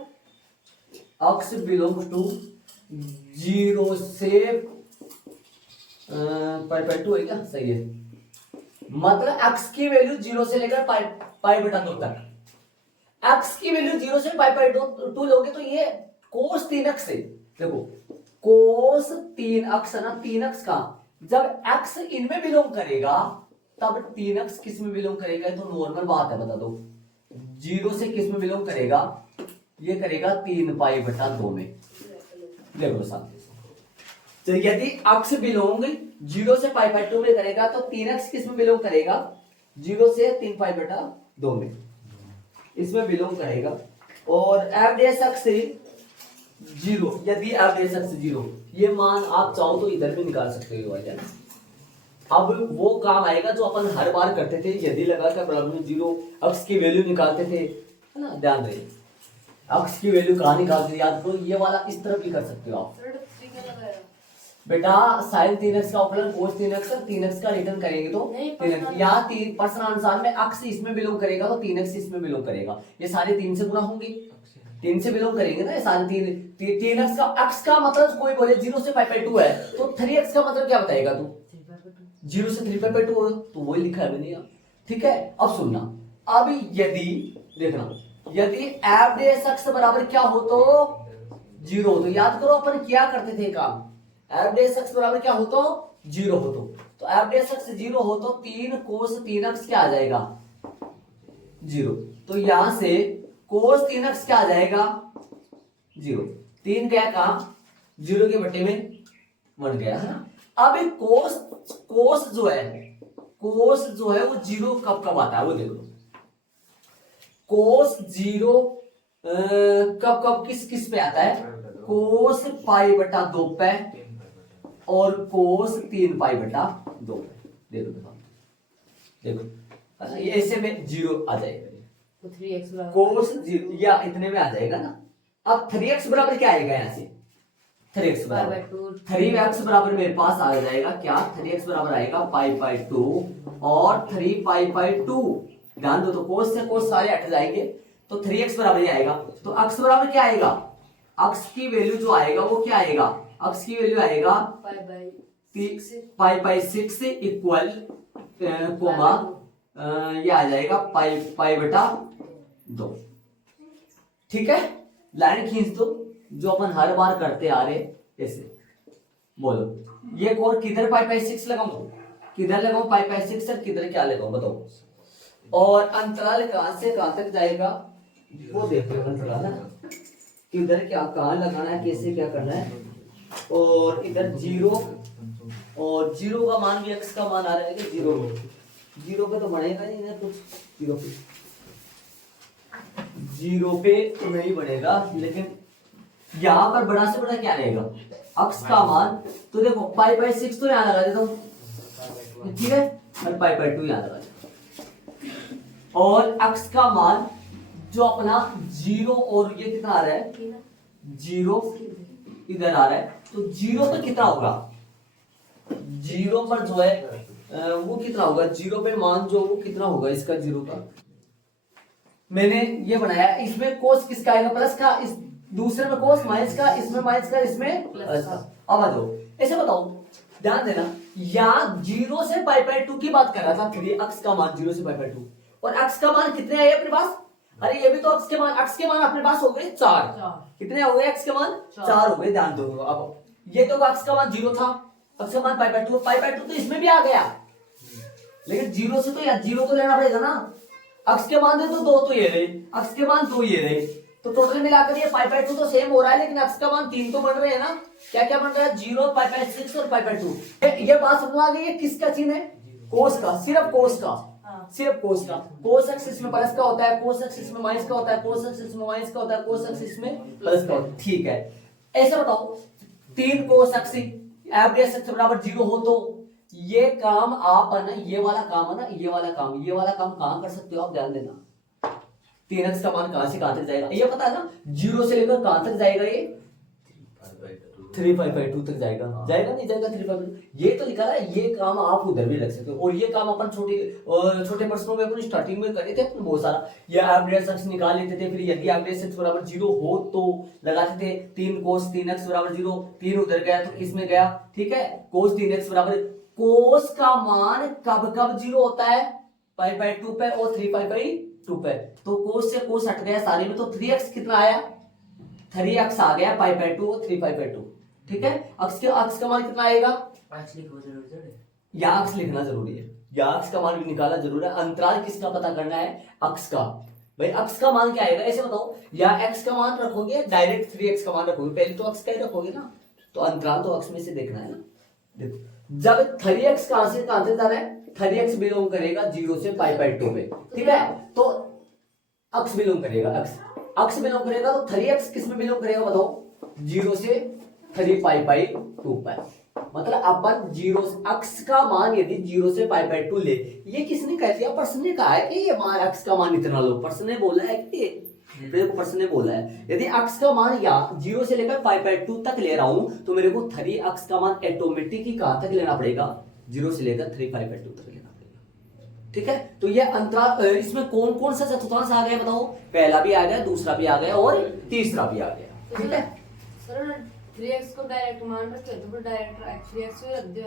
x बिलोंग्स टू 0 से पाई 2 है क्या, सही है। मतलब x की वैल्यू 0 से लेकर पाई बटा 2 तक, x की वैल्यू 0 से पाई 2 लोगे तो ये कोस 3x से, देखो कोस 3x है ना, 3x का जब x इनमें बिलोंग करेगा तब 3x किस में बिलोंग करेगा, तो नॉर्मल बात है बता दो, 0 से किस में बिलोंग करेगा, ये करेगा 3 पाई बटा 2 में, देखो साथ। तो यदि x बिलोंग 0 से पाई 2 में करेगा तो 3x किस में बिलोंग करेगा, 0 से 3 पाई बटा 2 में इसमें बिलोंग करेगा। और एवरेज अक्ष 0, यदि एवरेज अक्ष 0, ये मान आप चाहो तो इधर भी निकाल सकते हो भाई। अब वो काम आएगा जो अपन हर बार करते थे, यदि लगा कर बराबर में 0 अक्ष की वैल्यू निकालते थे, है ना, ध्यान रहे अक्ष की वैल्यू कहाँ निकालते थे, याद करो, ये वाला इस तरफ भी कर सकते हो आप बेटा। साइन 3x का अवकलन कोस 3x, 3x का रिटर्न करेंगे तो 3x, यहाँ प्रश्न अनुसार में अक्ष इसमें बिलोंग करेगा तो 3x इसमें बिलोंग करेगा, ये सारे 3 से गुना होंगे, 3 से बिलोंग करेंगे ना ये सारे 3x का, अक्ष का मतलब कोई बोले 0 से पाई 2 है तो 3x का मतलब क्या बताएगा तू, 0 से 3 पाई 2 हो, तो वही लिखा है मैंने, ठीक है। अब सुनना, अब यदि देखना, यदि एवरेज अक्ष बराबर क्या हो तो 0 हो, तो याद करो अपन क्या करते थे काम, एवरेज अक्ष बराबर क्या हो तो 0 हो, तो एवरेज अक्ष 0 हो तो 3 कोस 3x क्या आ जाएगा 0, तो यहां से कोस 3x क्या आ जाएगा 0, 3 क्या काम 0 के बटे में 1 गया है ना। अब एक कोस जो है वो 0 कब कब आता है वो देखो, कोस 0 कब कब किस पे आता है, कोस पाई बटा 2 पे और कोस 3 पाई बटा 2 पे, देखो ये ऐसे में 0 आ जाएगा, तो 3x बराबर कोस 0 या इतने में आ जाएगा ना। अब 3x बराबर क्या आएगा यहाँ से, 3x बराबर 3x बराबर मेरे पास आ जाएगा क्या, 3x बराबर आएगा पाई 2 और 3 पाई 2, ध्यान दो, तो कोस से कोस सारे हट जाएंगे तो 3x बराबर ही आएगा। तो अक्ष बराबर क्या आएगा, अक्ष की वैल्यू जो आएगा वो क्या आएगा, अक्ष की वैल्यू आएगा पाई 6 इक्वल कोमा ये आ जाएगा पाई बटा 2, ठीक है। लाइन खींच दो जो अपन हर बार करते आ रहे, ऐसे बोलो ये कोण किधर पाई 6 लगाऊं, किधर लगाऊं पाई 6 और किधर क्या लगाऊं बताओ। और अंतराल कहां से कहां तक जाएगा वो देख लो, अंतराल है किधर क्या कहां लगाना है, कैसे क्या करना है। और इधर 0 और 0 का मान भी x का मान आ रहा है कि 0 पे तो बढ़ेगा नहीं ना कुछ, 0 पे तो नहीं बढ़ेगा, लेकिन यहाँ पर बड़ा से बड़ा क्या रहेगा x का मान, तो देखो पाई 6 तो यहाँ लगा देता हूँ, ठीक है, और पाई 2 यहाँ लगा देता, और x का मान जो अपना 0 और ये कितना आ रहा है 0 इधर आ रहा है, तो 0 पर कितना होगा, 0 पर जो है वो कितना होगा, 0 पे मान जो वो कितना होगा इसका 0 का, मैंने ये बनाया, इसमें कोस किसका आएगा प्लस का, इस दूसरे में कोस माइनस का, इसमें माइनस का, इसमें प्लस का। अब आ जाओ ऐसे बताओ, ध्यान देना, यहाँ 0 से पाई 2 की बात कर रहा था, 3x का मान 0 से पाई 2 और x का मान कितने आए अपने पास, अरे ये भी तो x के मान अपने पास हो गए 4, कितने हो गए x के मान 4 हो गए, ध्यान दो। अब ये तो x का मान 0 था, x का मान पाई 2 तो इसमें भी आ गया, लेकिन 0 से तो यार 0 तो लेना पड़ेगा ना, अक्स के मान दे तो दो तो ये रहे, अक्स के मान दो ये रहे, तो टोटल मिलाकर ये 5/2 तो सेम हो रहा है, लेकिन अक्स का मान 3 तो बन रहे हैं ना। क्या क्या बन रहा है? 0, 5/6 और 5/2। ये बात समझ आ गई है? किसका चिन्ह है? कोस का, सिर्फ कोस का, सिर्फ कोस का। कोस एक्स इसमें प्लस का होता है, कोस एक्स इसमें माइनस का होता है, कोस एक्स इसमें माइनस का होता है, कोस एक्स इसमें प्लस का होता है। ठीक है, ऐसा बताओ 3 कोस एक्स एवरेज एक्स बराबर 0 हो तो ये काम आप है ना, ये वाला काम है ना, ये वाला काम कहां कर सकते हो आप? ध्यान देना, 3x का मान कहां से कहां तक जाएगा ये पता है ना? 0 से लेकर कहां तक जाएगा? ये 3/2 तक जाएगा। जाएगा नहीं जाएगा 3/2? ये तो लिखा है, ये काम आप उधर भी रख सकते हो। और ये काम अपन छोटे प्रश्नों में अपन स्टार्टिंग में करे थे अपन बहुत सारा, ये एवरेज एक्स निकाल लेते थे, फिर यदि एवरेज एक्स बराबर 0 हो तो लगाते थे 3 cos 3x बराबर 0, 3 उधर गया तो किस में गया? ठीक है, cos 3x बराबर, कोस का मान कब कब 0 होता है? 5/2 पे और 3/2 पे। तो कोस से कोस हट गया सारे में, तो 3x कितना आया? 3x आ गया 5/2 और 3/2। ठीक है, अक्स का मान कितना आएगा? या अक्स लिखना जरूरी है, या अक्स का मान भी निकालना जरूरी है। अंतराल किसका पता करना है? अक्स का। भाई अक्स का मान क्या आएगा ऐसे बताओ? या एक्स का मान रखोगे, डायरेक्ट 3x का मान रखोगे? पहले तो अक्स का ही रखोगे ना, तो अंतराल तो अक्स में से देखना है ना। देखो जब 3x कहां से कहां तक जा रहा है? 3x बिलोंग करेगा 0 से 5/2 में। ठीक है, तो अक्स बिलोंग करेगा, अक्स बिलोंग करेगा, तो 3x किस में बिलोंग करेगा बताओ? 0 से 3/2 पर। मतलब अपन 0 अक्स का मान यदि 0 से 5/2 ले, ये किसने कह दिया? प्रश्न ने कहा है कि ये मान अक्स का मान इतना लो, प्रश्न ने बोला है कि प्रश्न ने बोला है यदि अक्स का मान या 0 से लेकर 5/2 तक ले रहा हूं तो मेरे को 3 अक्स का मान ऑटोमेटिक ही कहां तक लेना पड़ेगा? 0 से लेकर 3/2 तक लेना पड़ेगा। ठीक है, तो ये अंतराल, इसमें कौन कौन सा चतुर्थांश आ गया बताओ? पहला भी आ गया, दूसरा भी आ गया और तीसरा भी आ गया। ठीक है, सर 3x को डायरेक्ट मान रखते हैं तो फिर डायरेक्ट 3x को रख दो।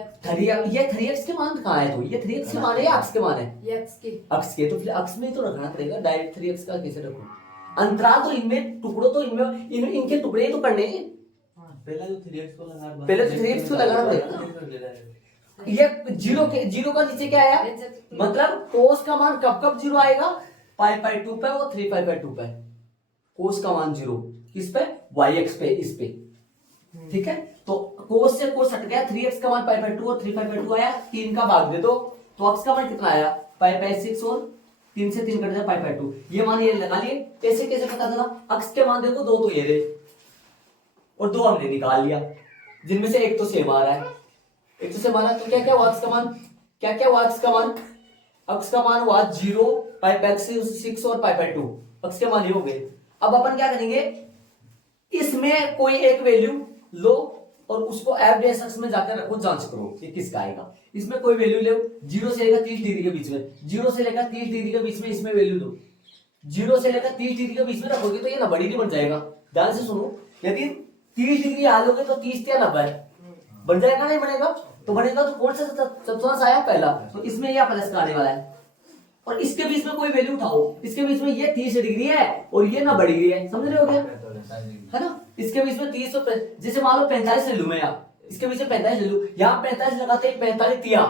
ये 3x के मान कहां है? तो ये 3x के मान है या अक्स के मान है? ये x के, अक्स के, तो फिर अक्स में तो रखना पड़ेगा। डायरेक्ट 3x का कैसे रखूं? अंतराल तो इनमें टुकड़ों तो इनके टुकड़े ही तो करने हैं। पहले तो 3x को लगाना, पहले तो 3x को लगाना पड़ेगा। ये 0 का नीचे क्या आया? मतलब कोस का मान कब कब 0 आएगा? 5/2 पे और 3/2 पे। कोस का मान 0 किस पे? y एक्स पे, इस पे। ठीक है, तो कोस से कोस हट गया, 3x का मान 5/2 और 3/2 आया, 3 का भाग दे दो तो अक्स का मान कितना आया? 5/6 और 3 से 3 कट जाए 5/2। ये मान ये लगा लिए। कैसे कैसे पता चला? अक्स के मान देखो, 2 तो ये रहे और 2 हमने निकाल लिया, जिनमें से एक तो सेम आ रहा है, एक तो सेम आ रहा है। तो क्या क्या हुआ अक्स का मान? क्या क्या हुआ अक्स का मान? अक्स का मान हुआ 0, 5/6 और 5/2। अक्स के मान ये हो गए। अब अपन क्या करेंगे? इसमें कोई एक वैल्यू लो और उसको एवरेज एक्स में जाकर रखो, जांच करो कि किसका आएगा। इसमें कोई वैल्यू लो, 0 से लेकर 30 डिग्री के बीच में, 0 से लेकर 30 डिग्री के बीच में इसमें वैल्यू दो। 0 से लेकर 30 डिग्री के बीच में रखोगे तो ये 90 डिग्री बन जाएगा। ध्यान से सुनो, यदि 30 डिग्री आ लोगे तो 30 या 90 बन जाएगा, नहीं बनेगा? तो बनेगा तो कौन सा चतुर्थांश आया? पहला। तो इसमें यह प्लस का आने वाला है। और इसके बीच में कोई वैल्यू उठाओ, इसके बीच में ये 30 डिग्री है और ये 90 डिग्री है, समझ रहे हो क्या? है ना, इसके बीच में 30 और जैसे मान लो 45 ले लूं मैं, यहाँ इसके बीच में 45 ले लूं, यहाँ 45 लगाते हैं, 45 तिया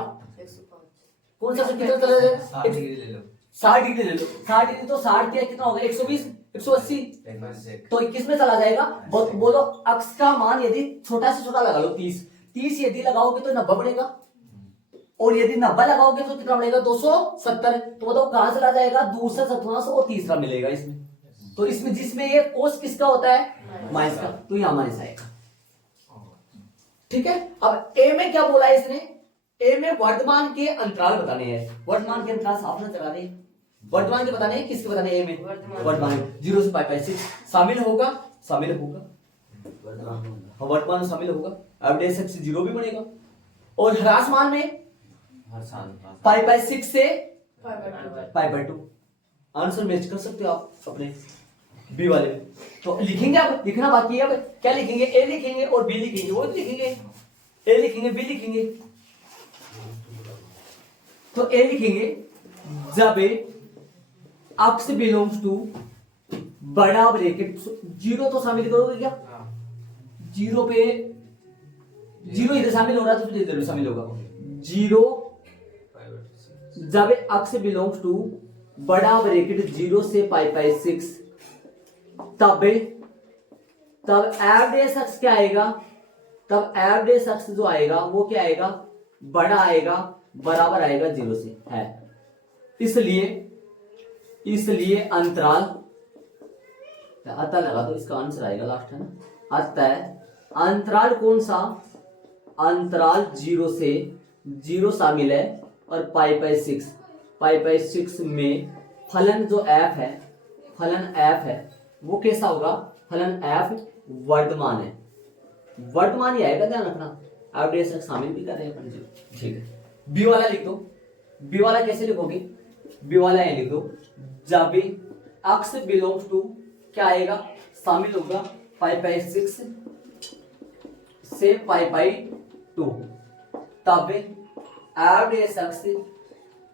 कौन सा कितना चला जाएगा? 60 डिग्री ले लो, 60 डिग्री ले लो, 60 डिग्री तो 60 तिया कितना होगा? 120, 180, तो 21 में चला जाएगा। बोलो अक्स का मान यदि छोटा से छोटा लगा लो 30 यदि लगाओगे तो 90 बनेगा, और यदि 90 लगाओगे तो कितना बनेगा? 270। तो बताओ कहां चला जाएगा? दूसरा चतुर्थांश और तीसरा मिलेगा इसमें। तो इसमें जिसमें ये कोस किसका होता है? माइनस का, तो यहां माइनस आएगा। ठीक है, अब ए में क्या बोला है इसने? ए में वर्तमान के अंतराल बताने हैं। वर्तमान के अंतराल साफ ना चला रहे, वर्तमान के बताने हैं। किसके बताने हैं? ए में वर्तमान 0 से 5/6 शामिल होगा, शामिल होगा, वर्तमान में शामिल होगा। अब डे से 0 भी बनेगा, और ह्रास मान में 5/6 से 5/2। आंसर मैच कर सकते हो आप अपने बी वाले में। तो लिखेंगे, अब लिखना बाकी है। अब क्या लिखेंगे? ए लिखेंगे और बी लिखेंगे, वो लिखेंगे, ए लिखेंगे, बी लिखेंगे। तो ए लिखेंगे जब अक्स बिलोंग्स टू बड़ा ब्रैकेट 0 तो शामिल करोगे क्या? 0 पे 0 इधर शामिल हो रहा है तो फिर इधर भी शामिल होगा। 0 जब अक्स बिलोंग्स टू बड़ा ब्रैकेट 0 से पाई 6, तब एवरेज अक्ष क्या आएगा, तब एवरेज अक्ष जो आएगा वो क्या आएगा, बड़ा आएगा, बराबर आएगा 0 से है। इसलिए अंतराल, अतः लगा तो इसका आंसर आएगा लास्ट है ना। अतः अंतराल कौन सा, अंतराल 0 शामिल है और पाई 6 में फलन जो f है वो कैसा होगा, फलन f वर्धमान है, वर्धमान ही आएगा, ध्यान रखना। एवरेज शामिल भी कर रहे हैं अपन जी, ठीक है। बी वाला लिख दो, बी वाला कैसे लिखोगे, बी वाला ये लिख दो, जब अक्ष बिलोंग्स टू क्या आएगा, शामिल होगा पाई 6 से पाई 2, तब एवरेज अक्ष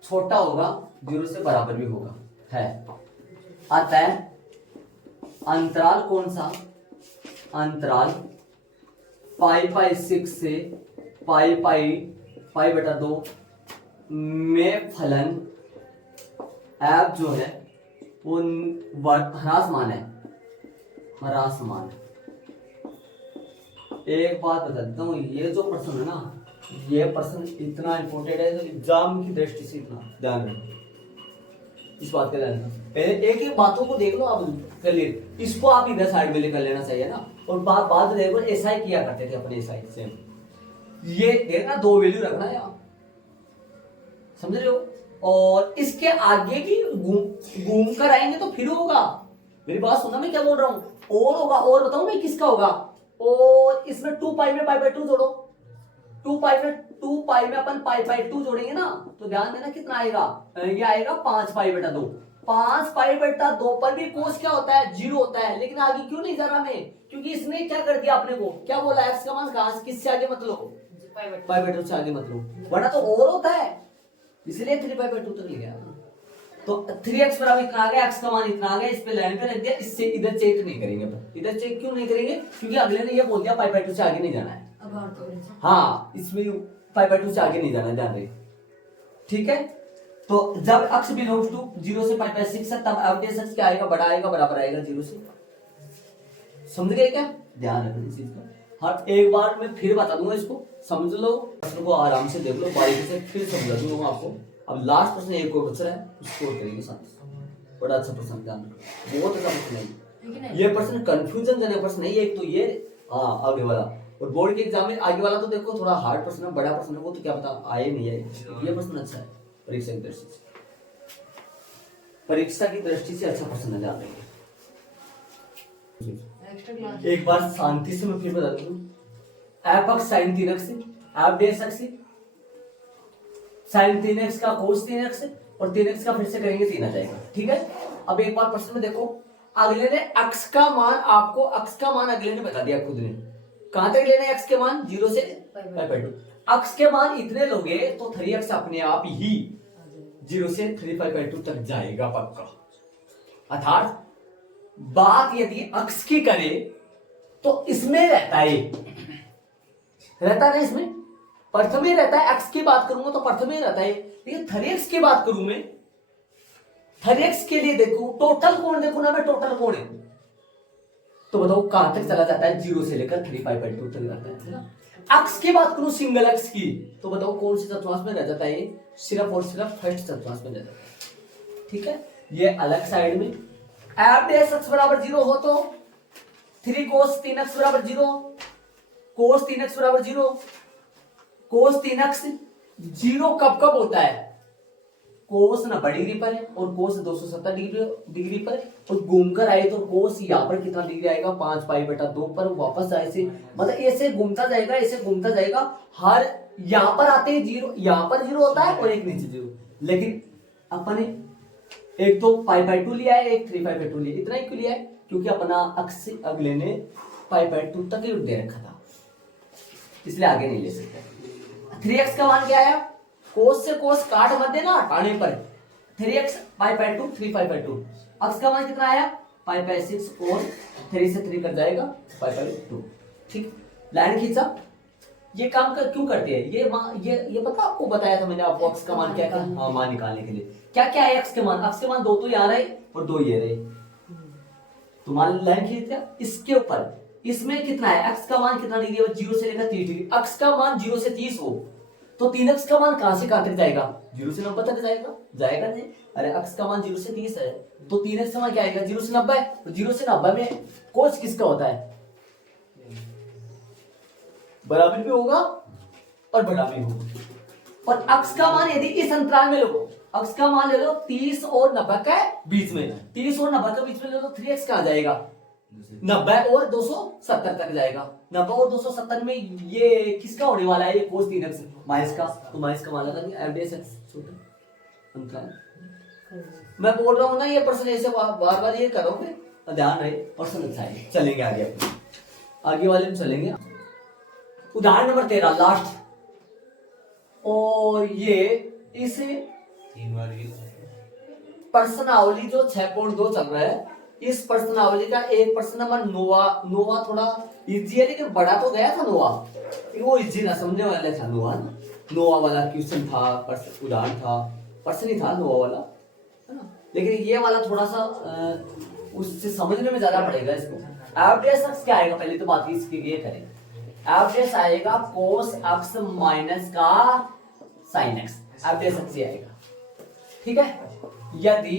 छोटा होगा, 0 से बराबर भी होगा है। अतः अंतराल कौन सा, अंतराल पाई 6 से पाई बटा 2 में फलन f जो है वो ह्रासमान है। एक बात बता देता हूँ, ये जो प्रश्न है ना, ये प्रश्न इतना इंपॉर्टेंट है, तो एग्जाम की दृष्टि से इतना ध्यान रखो, इस बात का ध्यान रखो। पहले एक बातों को देख लो आप क्लियर, इसको आप इधर साइड में लेकर लेना चाहिए ना। और बाद में देखो एसआई किया करते थे अपने एसआई से, ये देखना 2 वैल्यू रखना है, समझ रहे हो। और इसके आगे की घूम कर आएंगे तो फिर होगा, मेरी बात सुनना, मैं क्या बोल रहा हूँ, और होगा, और बताऊं मैं किसका होगा। और इसमें 2 पाई में पाई 2 जोड़ो, 2 पाई में अपन पाई 2 जोड़ेंगे ना, तो ध्यान देना कितना आएगा, ये आएगा 5 पाई बटा 2। 5 पाई बटा 2 पर भी कोस क्या होता है, 0 होता है। लेकिन आगे क्यों नहीं जा रहा मैं, क्योंकि इसने क्या कर दिया, अपने को क्या बोला, एक्स का मान कहां किससे आगे मत लो, पाई बटा 2 से आगे मत लो, वरना तो और होता है, इसलिए 3 पाई 2 तक ले गया। तो 3x बराबर इतना आ गया, x का मान इतना आ गया, इस पे लाइन पे रख दिया, इससे इधर चेक नहीं करेंगे। इधर चेक क्यों नहीं करेंगे, क्योंकि अगले ने ये बोल दिया पाई 2 से आगे नहीं जाना है। हाँ, इसमें पाई 2 से आगे नहीं जाना, ध्यान रहे, ठीक है। तो जब अक्ष बिलोंग्स टू 0 से पाई 6 है, तब एवरेज अक्ष क्या आएगा, बड़ा आएगा, बराबर आएगा 0 से। समझ गए क्या, ध्यान रखना इस चीज का। हाँ, एक बार मैं फिर बता दूंगा, इसको समझ लो, प्रश्न को आराम से देख लो, बारीकी से फिर समझा दूंगा आपको। अब लास्ट प्रश्न एक और बच रहा है, उसको करेंगे साथ। बड़ा अच्छा प्रश्न, ध्यान रखना, बहुत अच्छा प्रश्न है ये प्रश्न, कंफ्यूजन जनक प्रश्न नहीं है। एक तो ये, हाँ आगे वाला, और बोर्ड के एग्जाम में आगे वाला तो देखो थोड़ा हार्ड प्रश्न है, बड़ा प्रश्न है, वो तो क्या पता आए नहीं आए। ये प्रश्न अच्छा है परीक्षा की दृष्टि से, परीक्षा की दृष्टि से अच्छा प्रश्न है, ध्यान रखिए। एक बार शांति से मैं फिर बता दूं, f अक्ष sin 3x, f डैश अक्ष sin 3x का cos 3x, और 3x का फिर से करेंगे 3 आ जाएगा, ठीक है। अब एक बार प्रश्न में देखो, अगले ने अक्ष का मान, आपको अक्ष का मान अगले ने बता दिया खुद ने, कहां तक लेना है अक्ष के मान, 0 से पाई 2। अक्ष के मान इतने लोगे तो 3x अपने आप ही 0 से 3 पाई 2 तक जाएगा पक्का। अर्थात बात यदि अक्ष की करें तो इसमें रहता ना, इसमें प्रथम ही रहता है। अक्ष की बात करूंगा तो प्रथम ही रहता है, लेकिन 3x की बात करूं मैं, 3x के लिए देखो टोटल कोण देखो ना, मैं टोटल कोण है तो बताओ कहां तक चला जाता है, 0 से लेकर 3 पाई 2 तक जाता है ना। अक्ष की बात करूं सिंगल अक्ष की, तो बताओ कौन से चतुर्थांश में रह जाता है, सिर्फ और सिर्फ फर्स्ट चतुर्थांश में रह जाता है, ठीक है। ये अलग साइड में एवरेज अक्ष बराबर 0 हो तो 3 cos 3x बराबर 0, cos 3x बराबर 0, cos 3x 0 कब कब होता है, कोस 90 डिग्री पर है और कोस 270 डिग्री पर है, और घूमकर आए तो कोस यहाँ पर कितना डिग्री आएगा, 5 पाई बटा 2 पर, वापस आए से मतलब ऐसे घूमता जाएगा, ऐसे घूमता जाएगा, हर यहाँ पर आते ही 0, यहाँ पर 0 होता है और एक नीचे 0। लेकिन अपने एक तो पाई 2 लिया है, एक 3 पाई 2 लिया, इतना ही क्यों लिया है, क्योंकि अपना अक्ष अगले ने पाई 2 तक ही दे रखा था, इसलिए आगे नहीं ले सकते। 3x का मान क्या है, कोस से कोस काट मत देना, हटाने पर 3x पाई 2 3 पाई 2, अक्ष का मान कितना आया पाई 6 और 3 से 3 कर जाएगा पाई 2, ठीक। लाइन खींचा, ये काम क्यों करती है? ये पता आपको बताया था मैंने आपको x का मान क्या क्या, हाँ मान निकालने के लिए क्या क्या है x के मान। x के मान 2 तो यहाँ रहे और 2 ये रहे, तो मान लाइन खींच दिया इसके ऊपर। इसमें कितना है x का मान कितना डिग्री है? 0 से लेकर 30 डिग्री। x का मान 0 से 30 हो तो 3x का मान कहां से कहां तक जाएगा? 0 से 90 तक जाएगा, जाएगा नहीं? अरे x का मान 0 से 30 है तो 3x का मान क्या आएगा? 0 से 90 है, तो 0 से 90 में कोस किसका होता है? बराबर भी होगा और बड़ा भी होगा। और x का मान यदि इस अंतराल में लो, x का मान ले लो 30 और 90 के बीच में, 30 और 90 के बीच में ले लो, 3x कहां जाएगा? 90 और 270 तक जाएगा। 90 और 270 में ये किसका होने वाला है? ये कोस 3x माइनस का, तो माइनस का मान लगा नहीं, f डैश x छोटा अंतराल। मैं बोल रहा हूं ना ये प्रश्न ऐसे बार बार ये करोगे तो ध्यान रहे, प्रश्न अच्छा है। चलेंगे आगे, अपने आगे वाले में चलेंगे। उदाहरण नंबर 13 लास्ट, और ये इस 3 बार ये प्रश्नावली जो 6.2 चल रहा है, इस प्रश्नावली का एक प्रश्न नंबर नोवा थोड़ा इजी है, लेकिन बड़ा तो गया था नोवा, वो इजी ना समझने वाला था नोवा ना। नोवा वाला क्वेश्चन था, उदाहरण था, प्रश्न ही था नोवा वाला, है ना। लेकिन ये वाला थोड़ा सा उससे समझने में ज्यादा पड़ेगा इसको। एफ डैश एक्स क्या आएगा? पहले तो बात इसकी ये करें। एफ डैश आएगा कोस एक्स माइनस का sine x, F dash x आएगा, ठीक है। यदि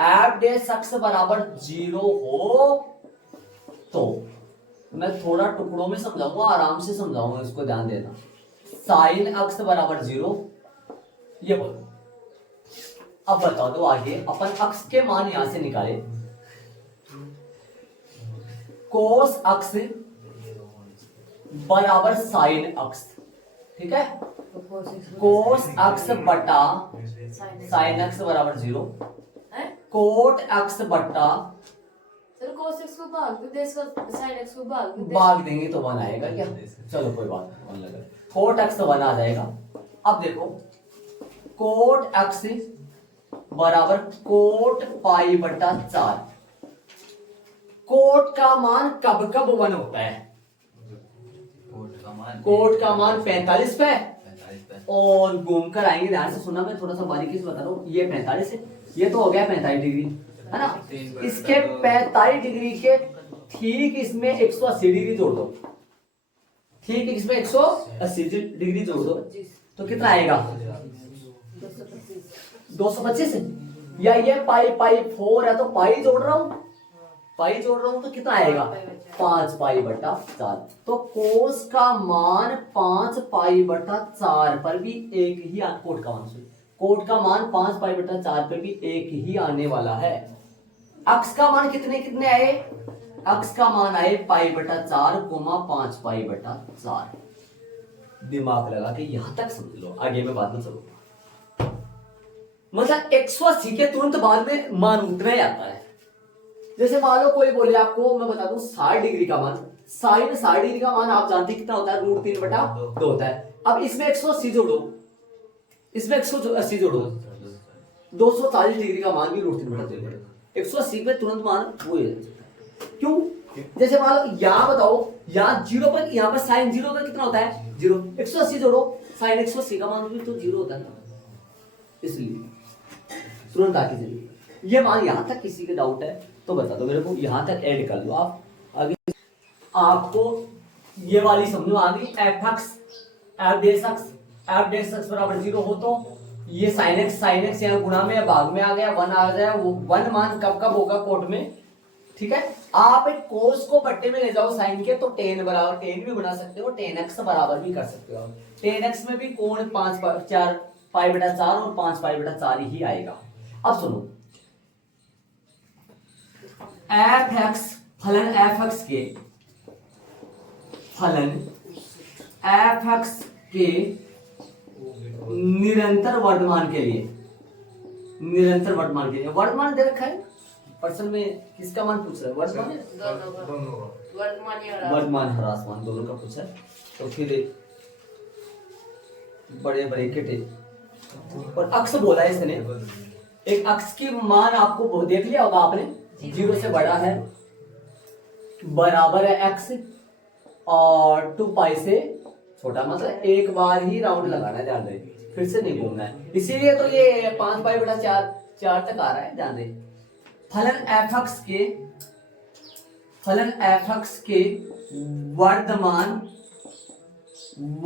एफ डैश एक्स बराबर 0 हो तो मैं थोड़ा टुकड़ों में समझाऊंगा, आराम से समझाऊंगा, इसको ध्यान देना। साइन एक्स बराबर 0, ये बोलो। अब बता दो आगे, अपन एक्स के मान यहां से निकाले। कोस एक्स बराबर साइन एक्स, ठीक है। कोस एक्स बटा साइन एक्स बराबर 0, कोट एक्स बट्टा सर cos x को भाग दो, देश का sin x को भाग दो, भाग देंगे तो 1 आएगा क्या? चलो कोई बात नहीं, 1 लगा। कोट एक्स तो 1 आ जाएगा। अब देखो कोट एक्स बराबर कोट पाई बटा 4। कोट का मान कब कब 1 होता है? कोट का मान 45 पे, और घूमकर आएंगे, ध्यान से सुनना, मैं थोड़ा सा बारीकी से बता रहा हूँ। ये 45 है, ये तो हो गया 45 डिग्री, है ना। इसके 45 डिग्री के ठीक इसमें 180 डिग्री जोड़ दो, ठीक इसमें 180 डिग्री जोड़ दो, तो कितना आएगा? 225। या ये पाई 4 है तो पाई जोड़ रहा हूं, पाई जोड़ रहा हूं तो कितना आएगा? 5 पाई बटा 4। तो कोस का मान 5 पाई बटा 4 पर भी एक ही कोट का मान, कोट का मान 5 पाई बटा 4 पर भी एक ही आने वाला है। एक्स का मान कितने कितने आए? एक्स का मान आए पाई बटा 4 कोमा 5 पाई बटा 4। दिमाग लगा के यहां तक समझ लो, आगे में बाद में चलो। मतलब 180 के तुरंत बाद में मान उतना ही आता है। जैसे मान लो कोई बोले आपको, मैं बता दूं 60 डिग्री का मान, साइन 60 डिग्री का मान आप जानते कितना होता है? √3 बटा 2 होता है। अब इसमें 180 जोड़ो, इसमें 180 जोड़ो, 240 डिग्री का मान भी √3 बटा 2 180 पे तुरंत मान वो क्यों? जैसे मान लो यहाँ बताओ, यहाँ 0 पर, यहाँ पर साइन 0 का कितना होता है? 0। 180 जोड़ो, साइन 180 का मान भी तो 0 होता है ना, इसलिए तुरंत आके चलिए। ये मान यहाँ तक किसी के डाउट है तो बता दो मेरे को, यहाँ तक ऐड कर लो आप। आगे आपको ये वाली समझो आ गई। एफ डैश एक्स बराबर 0 हो तो ये साइन एक्स यहाँ गुणा में भाग में आ गया, 1 आ जाए। वो 1 मान कब कब होगा कोट में, ठीक है। आप एक कोस को बट्टे में ले जाओ साइन के, तो टेन बराबर टेन भी बना सकते हो, टेन एक्स बराबर भी कर सकते हो। टेन एक्स में भी कोण 4 पाई बटा 4 और 5 पाई बटा 4 ही आएगा। अब सुनो, एफ एक्स फलन एफ एक्स के फलन एफ एक्स के निरंतर वर्तमान के लिए, निरंतर वर्तमान के लिए, वर्तमान दे रखा है प्रश्न में, किसका मान पूछ रहा है? वर्तमान ह्रासमान दोनों का पूछा है। तो फिर बड़े ब्रैकेट और अक्ष बोला है इसने, एक अक्ष की मान आपको देख लिया होगा आपने, 0 से बड़ा है, बराबर है x और 2 पाई से छोटा मतलब एक बार ही राउंड लगाना है, ध्यान दें, फिर से नहीं घूमना है। इसीलिए तो ये 5 पाई बटा 4 4 तक आ रहा है, ध्यान दें। फलन एफ एक्स के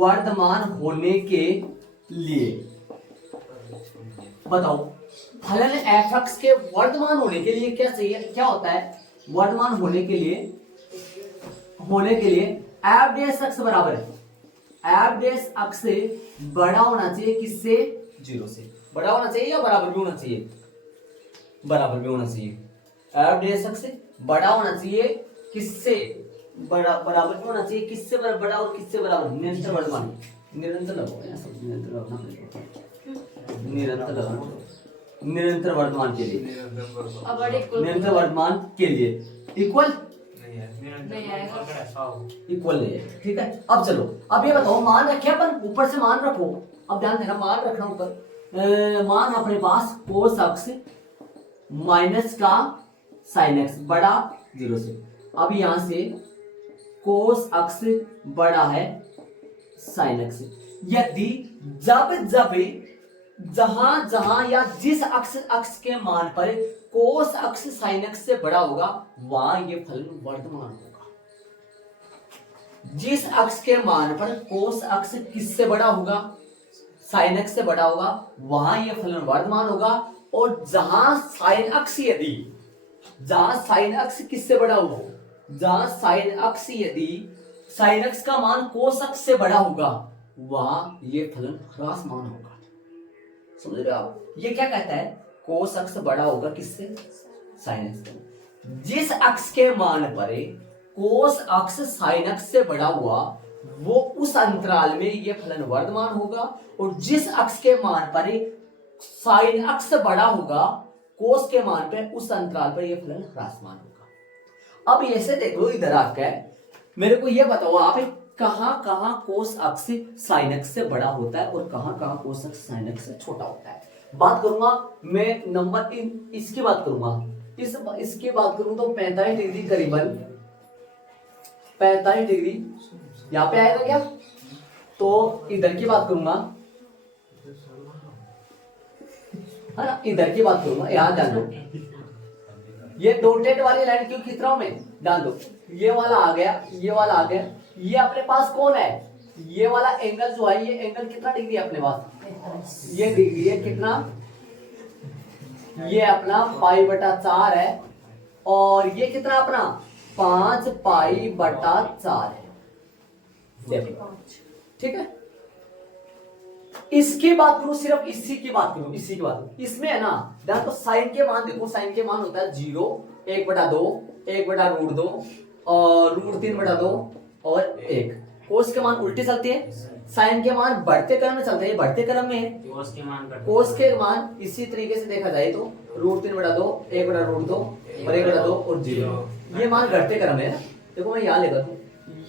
वर्धमान होने के लिए, बताओ फलन एफ एक्स के वर्धमान होने के लिए क्या चाहिए, क्या होता है वर्धमान होने के लिए एफ डैश एक्स बराबर है, एफ डैश एक्स से बड़ा होना चाहिए, किससे, 0 से। बड़ा होना चाहिए या बराबर भी होना चाहिए, बराबर भी होना चाहिए। एफ डैश एक्स से बड़ा होना चाहिए, किससे, बराबर भी होना चाहिए, किससे बड़ा और किससे बराबर, निरंतर वर्धमान, निरंतर लगो सब, निरंतर वर्धमान के लिए, निरंतर वर्धमान के लिए इक्वल नहीं आएगा। इक्वल नहीं है, ठीक है। अब चलो, अब ये बताओ, मान रखे अपन, ऊपर से मान रखो, अब ध्यान देना, मान रखना ऊपर, मान अपने पास कोस अक्स माइनस का साइन एक्स बड़ा 0 से। अब यहां से कोस अक्स बड़ा है साइन एक्स, यदि जब जहां जहां या जिस अक्स के मान पर कोस अक्स साइन एक्स से बड़ा होगा, वहां ये फलन वर्धमान होगा। जिस अक्स के मान पर कोस अक्स किससे बड़ा होगा, साइन एक्स से बड़ा होगा, वहां ये फलन वर्धमान होगा। और जहां साइन अक्स किससे बड़ा होगा, जहां साइन अक्स यदि साइन एक्स का मान कोस अक्स से बड़ा होगा, वहां ये फलन ह्रासमान होगा। समझ रहे हो आप, ये क्या कहता है, कोस अक्स बड़ा होगा किससे, साइन एक्स से। जिस अक्स के मान पर कोस अक्स साइन अक्स से बड़ा हुआ, वो उस अंतराल में ये फलन वर्धमान होगा। और जिस अक्स के मान पर साइन अक्स बड़ा होगा कोस के मान पे, उस अंतराल पर यह फलन ह्रासमान होगा। अब ऐसे देख लो, इधर आपका है, मेरे को यह बताओ आप, कहां कहां कोस अक्स साइन अक्स से बड़ा होता है और कहां कहां कोस अक्स साइन अक्स से छोटा होता है। बात करूंगा मैं नंबर इसकी बात करूंगा, इसकी बात करूं तो 45 डिग्री, करीबन 45 डिग्री यहां पे आएगा क्या, तो इधर की बात करूंगा, है ना, इधर की बात करूंगा, यहां ध्यान दो, ये डॉटेड वाली लाइन क्यों खींच रहा हूं मैं, ध्यान दो, ये वाला आ गया, ये वाला आ गया, ये अपने पास कौन है, ये वाला एंगल जो है, ये एंगल कितना डिग्री है अपने पास, ये डिग्री है कितना, ये अपना पाई बटा 4 है, और ये कितना अपना 5 पाई बटा 4 है, ठीक है। इसकी बात करूं, सिर्फ इसी की बात करूं, इसी की बात, इसमें है ना, तो साइन के मान देखो, साइन के मान होता है 0, 1/2, 1/√2 और √3/2 और 1। कोस के मान उल्टे चलते हैं, साइन के मान बढ़ते क्रम में चलते हैं, बढ़ते क्रम में है, कोस के मान इसी तरीके से देखा जाए तो √3/2, 1/√2 और 1/2 और 0, ये मान घटते क्रम है ना। देखो मैं यहाँ लेकर हूँ,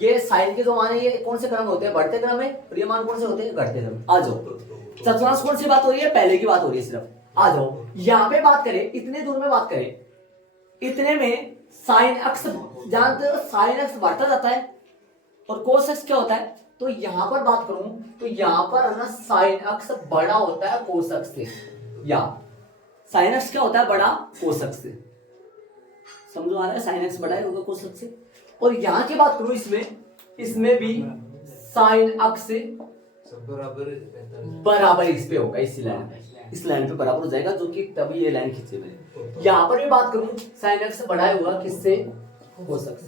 ये साइन के जो मान है, ये कौन से क्रम होते हैं, बढ़ते क्रम में, और ये मान कौन से होते हैं, घटते क्रम। आ जाओ, चतुर्थांश कौन सी बात हो रही है, पहले की बात हो रही है सिर्फ। आ जाओ यहाँ पे बात करें, इतने दूर में बात करें, इतने में साइन अक्स, जानते हो साइन अक्स बढ़ता जाता है और कोस अक्स क्या होता है, तो यहां पर बात करूं तो यहां पर है ना, साइन अक्स बड़ा होता है कोस अक्स से, या साइन अक्स क्या होता है, बड़ा कोस अक्स से, समझो आ रहा है, साइन अक्स बड़ा है होगा कोस अक्स से। और यहां की बात करूं, इसमें भी साइन अक्स बराबर इस पे होगा, इसी लाइन पे, इस लाइन पे बराबर हो जाएगा, जो कि तभी ये लाइन खींची मैंने। यहां पर भी बात करूं, साइन एक्स बढ़ाया हुआ किससे, कोस एक्स,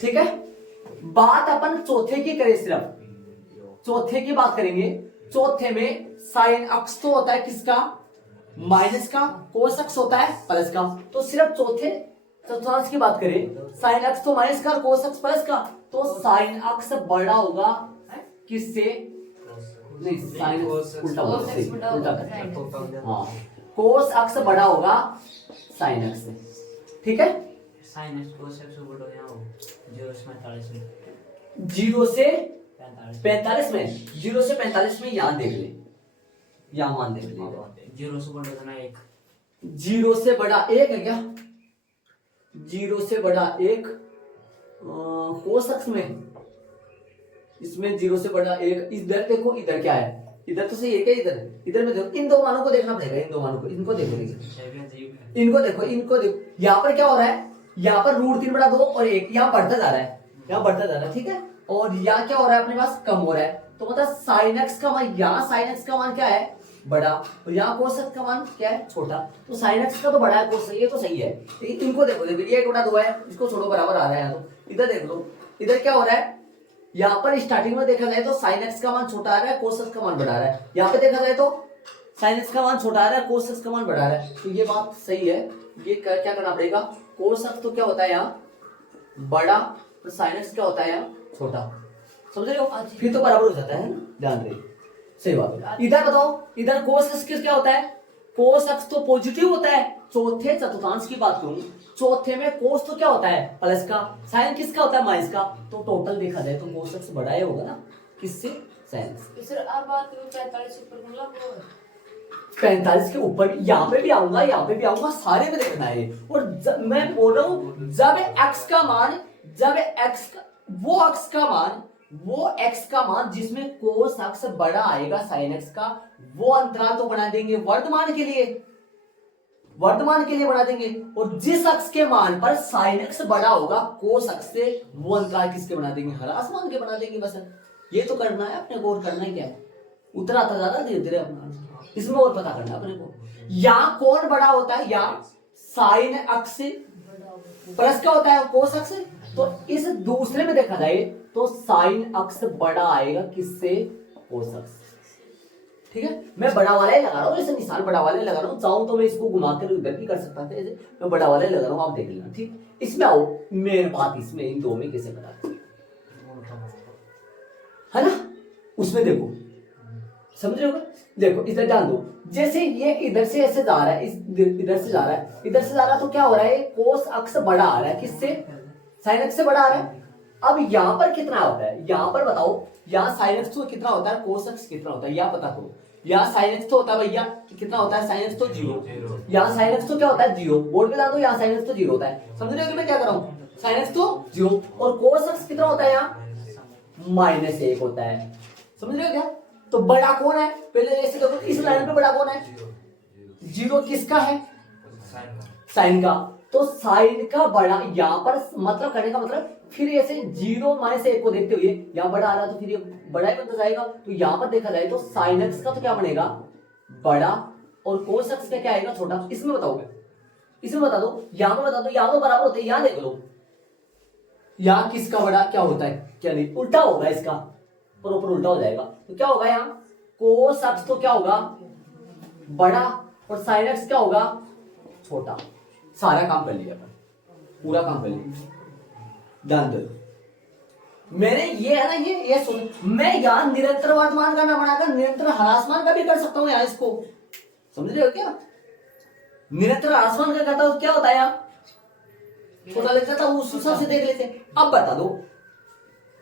ठीक है। बात अपन चौथे की करें, सिर्फ चौथे की बात करेंगे। चौथे में साइन अक्स तो होता है किसका, माइनस का, कोस अक्स होता है प्लस का। तो सिर्फ चतुर्थांश की बात करें, साइन अक्स तो माइनस का, कोस अक्स प्लस का, तो साइन अक्स बड़ा होगा किससे, नहीं साइन उल्टा हाँ, कोस अक्स बड़ा होगा साइन अक्स से, ठीक है। साइन एक्स कोस एक्स बड़ा यहाँ हो 0 से 45 में, 0 से 45 में, 0 से 45 में यहाँ देख ले, यहाँ मान देख ले, 0 से बड़ा ना 1, 0 से बड़ा 1 है क्या, 0 से बड़ा 1 कोस अक्स में, इसमें 0 से बड़ा एक, इधर देखो इधर क्या है, इधर तो सही है क्या, इधर में देखो, इन दो मानों को देखना पड़ेगा, इन दो मानों को, इनको देखो, इनको देखो, इनको देखो, यहाँ पर क्या हो रहा है, यहाँ पर √3/2 और 1 यहाँ बढ़ता जा रहा है, यहाँ बढ़ता जा रहा है, ठीक है। और यहाँ क्या हो रहा है अपने पास, कम हो रहा है, तो मतलब sin x का मान, यहाँ sin x का मान क्या है, बड़ा, और यहाँ cos x का मान क्या है, छोटा। तो sin x का तो बड़ा है, cos ये तो सही है, लेकिन इनको देखो, देखो ये 1/2 है, इसको छोड़ो, बराबर आ रहा है यहाँ, तो इधर देख लो, इधर क्या हो रहा है, यहाँ पर स्टार्टिंग में देखा जाए तो sin x का मान छोटा आ रहा है, cos x का मान बड़ा आ रहा है, यहाँ पे देखा जाए तो sin x का मान छोटा आ रहा है, cos x का मान बड़ा आ रहा है, तो ये बात सही है। ये क्या करना पड़ेगा, cos x तो क्या होता है यहाँ बड़ा, तो sin x क्या होता है यहाँ छोटा, समझ रहे हो, फिर तो बराबर हो जाता है ना, ध्यान रहे, सही बात है। इधर बताओ, इधर cos x क्या होता है, cos x तो पॉजिटिव होता है, चौथे चतुर्थांश की बात करूं, चौथे में cos तो क्या होता है प्लस का, sin किसका होता है माइनस का, तो टोटल देखा जाए तो cos x बड़ा ही होगा ना, किससे, sin x। सर अब बात करूं 45 ऊपर बोला वो 45 के ऊपर, यहाँ पे भी आऊंगा, यहाँ पे भी आऊंगा, सारे में देखना है। और मैं बोल रहा हूं जब x का मान, जब x का वो x का मान जिसमें cos x बड़ा आएगा sin x का, वो अंतराल तो बना देंगे वर्तमान के लिए, वर्तमान के लिए बना देंगे। और जिस अक्ष के मान पर sin x बड़ा होगा cos x से, वो अंतराल किसके बना देंगे, ह्रास मान के बना देंगे। बस ये तो करना है अपने को, और करना ही क्या है, उतर आता जा रहा है धीरे धीरे अपना, इसमें और पता करना है अपने को। यहाँ कौन बड़ा होता है, यहाँ sin x से प्लस क्या होता है cos x से, तो इस दूसरे में देखा जाए तो sin x बड़ा आएगा किससे, cos x, ठीक है। मैं बड़ा वाला ही लगा रहा हूँ, जैसे निशान बड़ा वाला ही लगा रहा हूँ, चाहूं तो मैं इसको घुमा कर उधर भी कर सकता था, जैसे मैं बड़ा वाला ही लगा रहा हूँ, आप देख लेना, ठीक। इसमें आओ, मेरे बात इसमें इन दो में कैसे बता है ना, उसमें देखो, समझ रहे हो, देखो इधर जान दो, जैसे ये इधर से ऐसे जा रहा है, इधर से जा रहा है, इधर से जा रहा है, तो क्या हो रहा है, cos x बड़ा आ रहा है किससे, sin x से बड़ा आ रहा है। अब यहाँ पर कितना होता है, यहाँ पर बताओ, यहाँ sin x तो कितना होता है, cos x कितना होता है, यहाँ पता करो। यहाँ sin x तो होता है भैया कितना होता है, sin x तो 0, यहाँ sin x तो क्या होता है 0, बोर्ड पे ला दो, यहाँ sin x तो 0 होता है, समझ रहे हो कि मैं क्या कर रहा हूँ, sin x तो 0, और cos x कितना होता है यहाँ -1 होता है, समझ रहे हो क्या। तो बड़ा कौन है, पहले ऐसे देखो, इस लाइन पे बड़ा कौन है, 0 किसका है, साइन का, तो साइन का बड़ा यहाँ पर, मतलब करने का मतलब फिर ऐसे 0 -1 को देखते हुए यहाँ बड़ा आ रहा, तो फिर ये बड़ा ही बनता जाएगा। तो यहाँ पर देखा जाए तो sin x का तो क्या बनेगा बड़ा, और cos x का क्या आएगा छोटा। इसमें बताओ, इसमें बता दो, यहाँ पर बता दो, यहाँ तो बराबर होते हैं, यहाँ देख लो, यहाँ किसका बड़ा क्या होता है, क्या नहीं, उल्टा होगा इसका, प्रॉपर उल्टा हो जाएगा। तो क्या होगा यहाँ cos x तो क्या होगा बड़ा, और sin x क्या होगा छोटा। सारा काम कर लिया अपन, पूरा काम कर लिया, ध्यान दो। मैंने ये है ना, ये सुन, मैं यहाँ निरंतर वर्तमान का ना बनाकर निरंतर ह्रासमान का भी कर सकता हूँ यहाँ, इसको समझ रहे हो क्या, निरंतर ह्रासमान का करता हूँ, क्या होता है यहाँ छोटा लग जाता, उस हिसाब से देख लेते। अब बता दो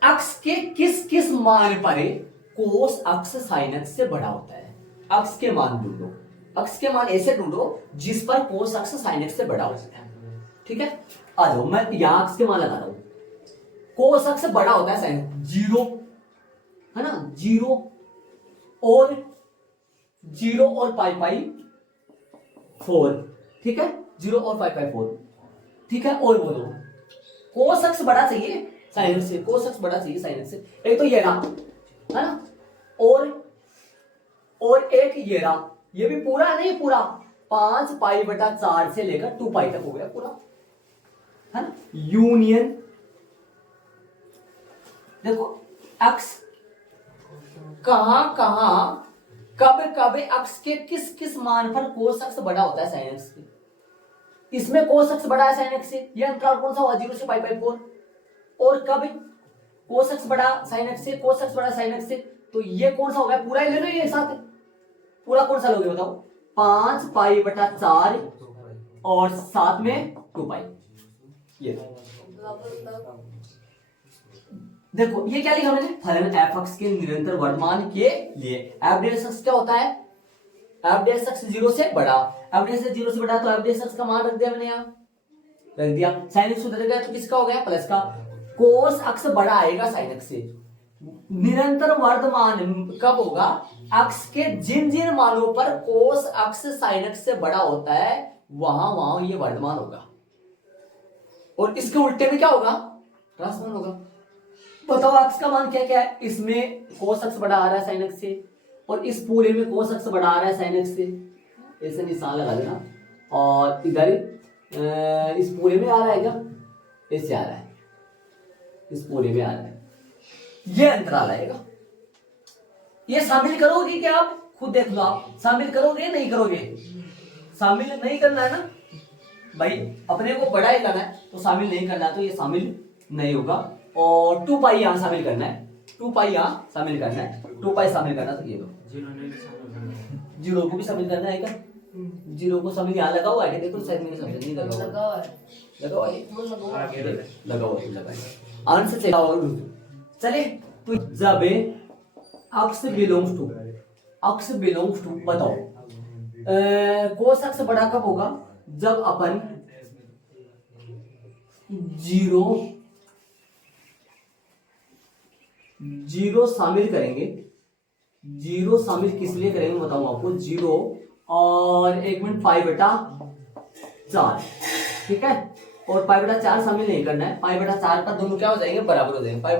अक्ष के किस किस मान पर कोस अक्ष sin x से बड़ा होता है, अक्ष के मान ढूंढो, अक्ष के मान ऐसे ढूंढो जिस पर कोस अक्ष sin x से बड़ा होता है, ठीक है। आ जाओ, मैं यहां अक्ष के मान लगा रहा हूं, कोस अक्ष से बड़ा होता है sin 0 है ना, 0 और पाई 4, ठीक है, 0 और पाई 4, ठीक है। और बोलो कोस अक्ष बड़ा चाहिए sin x से, कोस अक्ष बड़ा चाहिए sin x से, एक तो ये रहा है ना, और एक ये रहा, ये भी पूरा नहीं, पूरा 5π/4 से लेकर 2π तक हो गया पूरा, है ना। यूनियन देखो अक्ष कहां कब अक्ष के किस किस मान पर कोस अक्ष बड़ा होता है sin x से। इसमें कोस अक्ष बड़ा है sin x से, ये अंतराल कौन सा हुआ 0 से π/4, और कब कोस अक्ष बड़ा sin x से, कोस अक्ष बड़ा sin x से, तो ये कौन सा हो गया, पूरा ही ले लो, ये साथ पूरा कौन सा लोगे बताओ, 5π/4 और साथ में 2π। ये देखो ये क्या लिखा मैंने, फलन f अक्ष के निरंतर वर्तमान के लिए f' अक्ष क्या होता है, f' अक्ष 0 से बड़ा, f' 0 से बड़ा, तो f' अक्ष का मान रख दिया मैंने, यहाँ रख दिया। sin x उधर गया तो किसका हो गया प्लस का, कोस अक्ष बड़ा आएगा sin x से, निरंतर वर्धमान कब होगा? अक्ष के जिन जिन मानों पर कोस अक्ष साइन अक्ष से बड़ा होता है वहां वहां ये वर्धमान होगा, और इसके उल्टे में क्या होगा? ह्रासमान होगा। बताओ अक्ष का मान क्या क्या है? इसमें कोस अक्ष बड़ा आ रहा है साइन अक्ष से, और इस पूरे में कोस अक्ष बड़ा आ रहा है साइन अक्ष से, ऐसे निशान लगा देना। और इधर इस पूरे में आ रहा है क्या? ऐसे आ रहा है, इस पूरे में आ रहा है, ये अंतराल आएगा। ये शामिल करोगे क्या? आप खुद देख लो, आप शामिल करोगे नहीं करोगे? शामिल नहीं करना है ना भाई, अपने को बड़ा ही करना है, तो शामिल नहीं करना है तो ये शामिल नहीं होगा। और 2 पाई यहाँ शामिल करना है, 2 पाई यहाँ शामिल करना है, 2 पाई शामिल करना, तो ये दो जीरो को भी शामिल करना है क्या? जीरो को शामिल यहाँ लगा हुआ है, देखो साइड में शामिल नहीं लगा हुआ, लगा हुआ है। लगा हुआ है, लगा हुआ है, लगा है। आंसर चला और चले तो जब अक्ष बिलोंग्स टू, अक्ष बिलोंग्स टू, बताओ कोस अक्ष बड़ा कब होगा? जब अपन जीरो जीरो शामिल करेंगे। जीरो शामिल किस लिए करेंगे बताऊं आपको? जीरो और 1 मिनट पाई बटा 4, ठीक है, और पाई बटा 4 शामिल नहीं करना है। पाई बटा 4 पर दोनों क्या हो जाएंगे? बराबर हो जाएंगे। पाई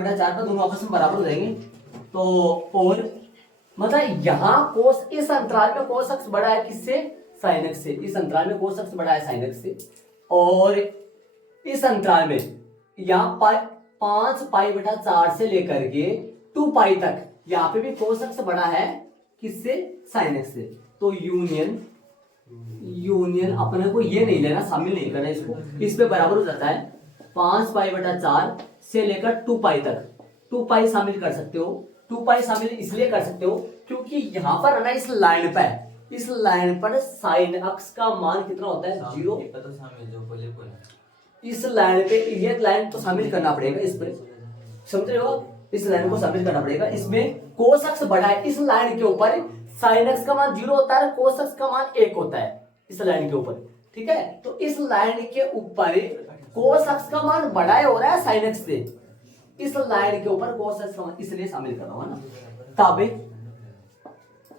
बटा 4 पर दोनों आपस में बराबर हो जाएंगे। तो और मतलब यहाँ कोस, इस अंतराल में कोस अक्ष बड़ा है किससे? साइन अक्ष से। इस अंतराल में कोस अक्ष बड़ा है साइन अक्ष से, और इस अंतराल में यहाँ 5 पाई बटा 4 से लेकर के 2 पाई तक यहाँ पे भी कोस अक्ष बड़ा है किससे? साइन अक्ष से। तो यूनियन अपने को ये नहीं लेना, शामिल नहीं करना इसको, इस पे बराबर हो जाता है 5 पाई बटा 4 से लेकर 2 पाई तक। 2 पाई शामिल कर सकते हो। 2 पाई शामिल इसलिए कर सकते हो क्योंकि यहाँ पर है ना, इस लाइन पे, इस लाइन पर साइन अक्ष का मान कितना होता है? 0। इस लाइन पे ये लाइन तो शामिल करना पड़ेगा, इस पर समझ रहे हो? इस लाइन को शामिल करना पड़ेगा। इसमें कोस अक्ष बड़ा है, इस लाइन के ऊपर साइन अक्ष का मान 0 होता है, कोस अक्ष का मान 1 होता है इस लाइन के ऊपर, ठीक है। तो इस लाइन के ऊपर कोस अक्ष का मान बड़ा हो रहा है साइन अक्ष से, इस लाइन के ऊपर कोस अक्ष का मान इसलिए शामिल कर रहा हूं ना।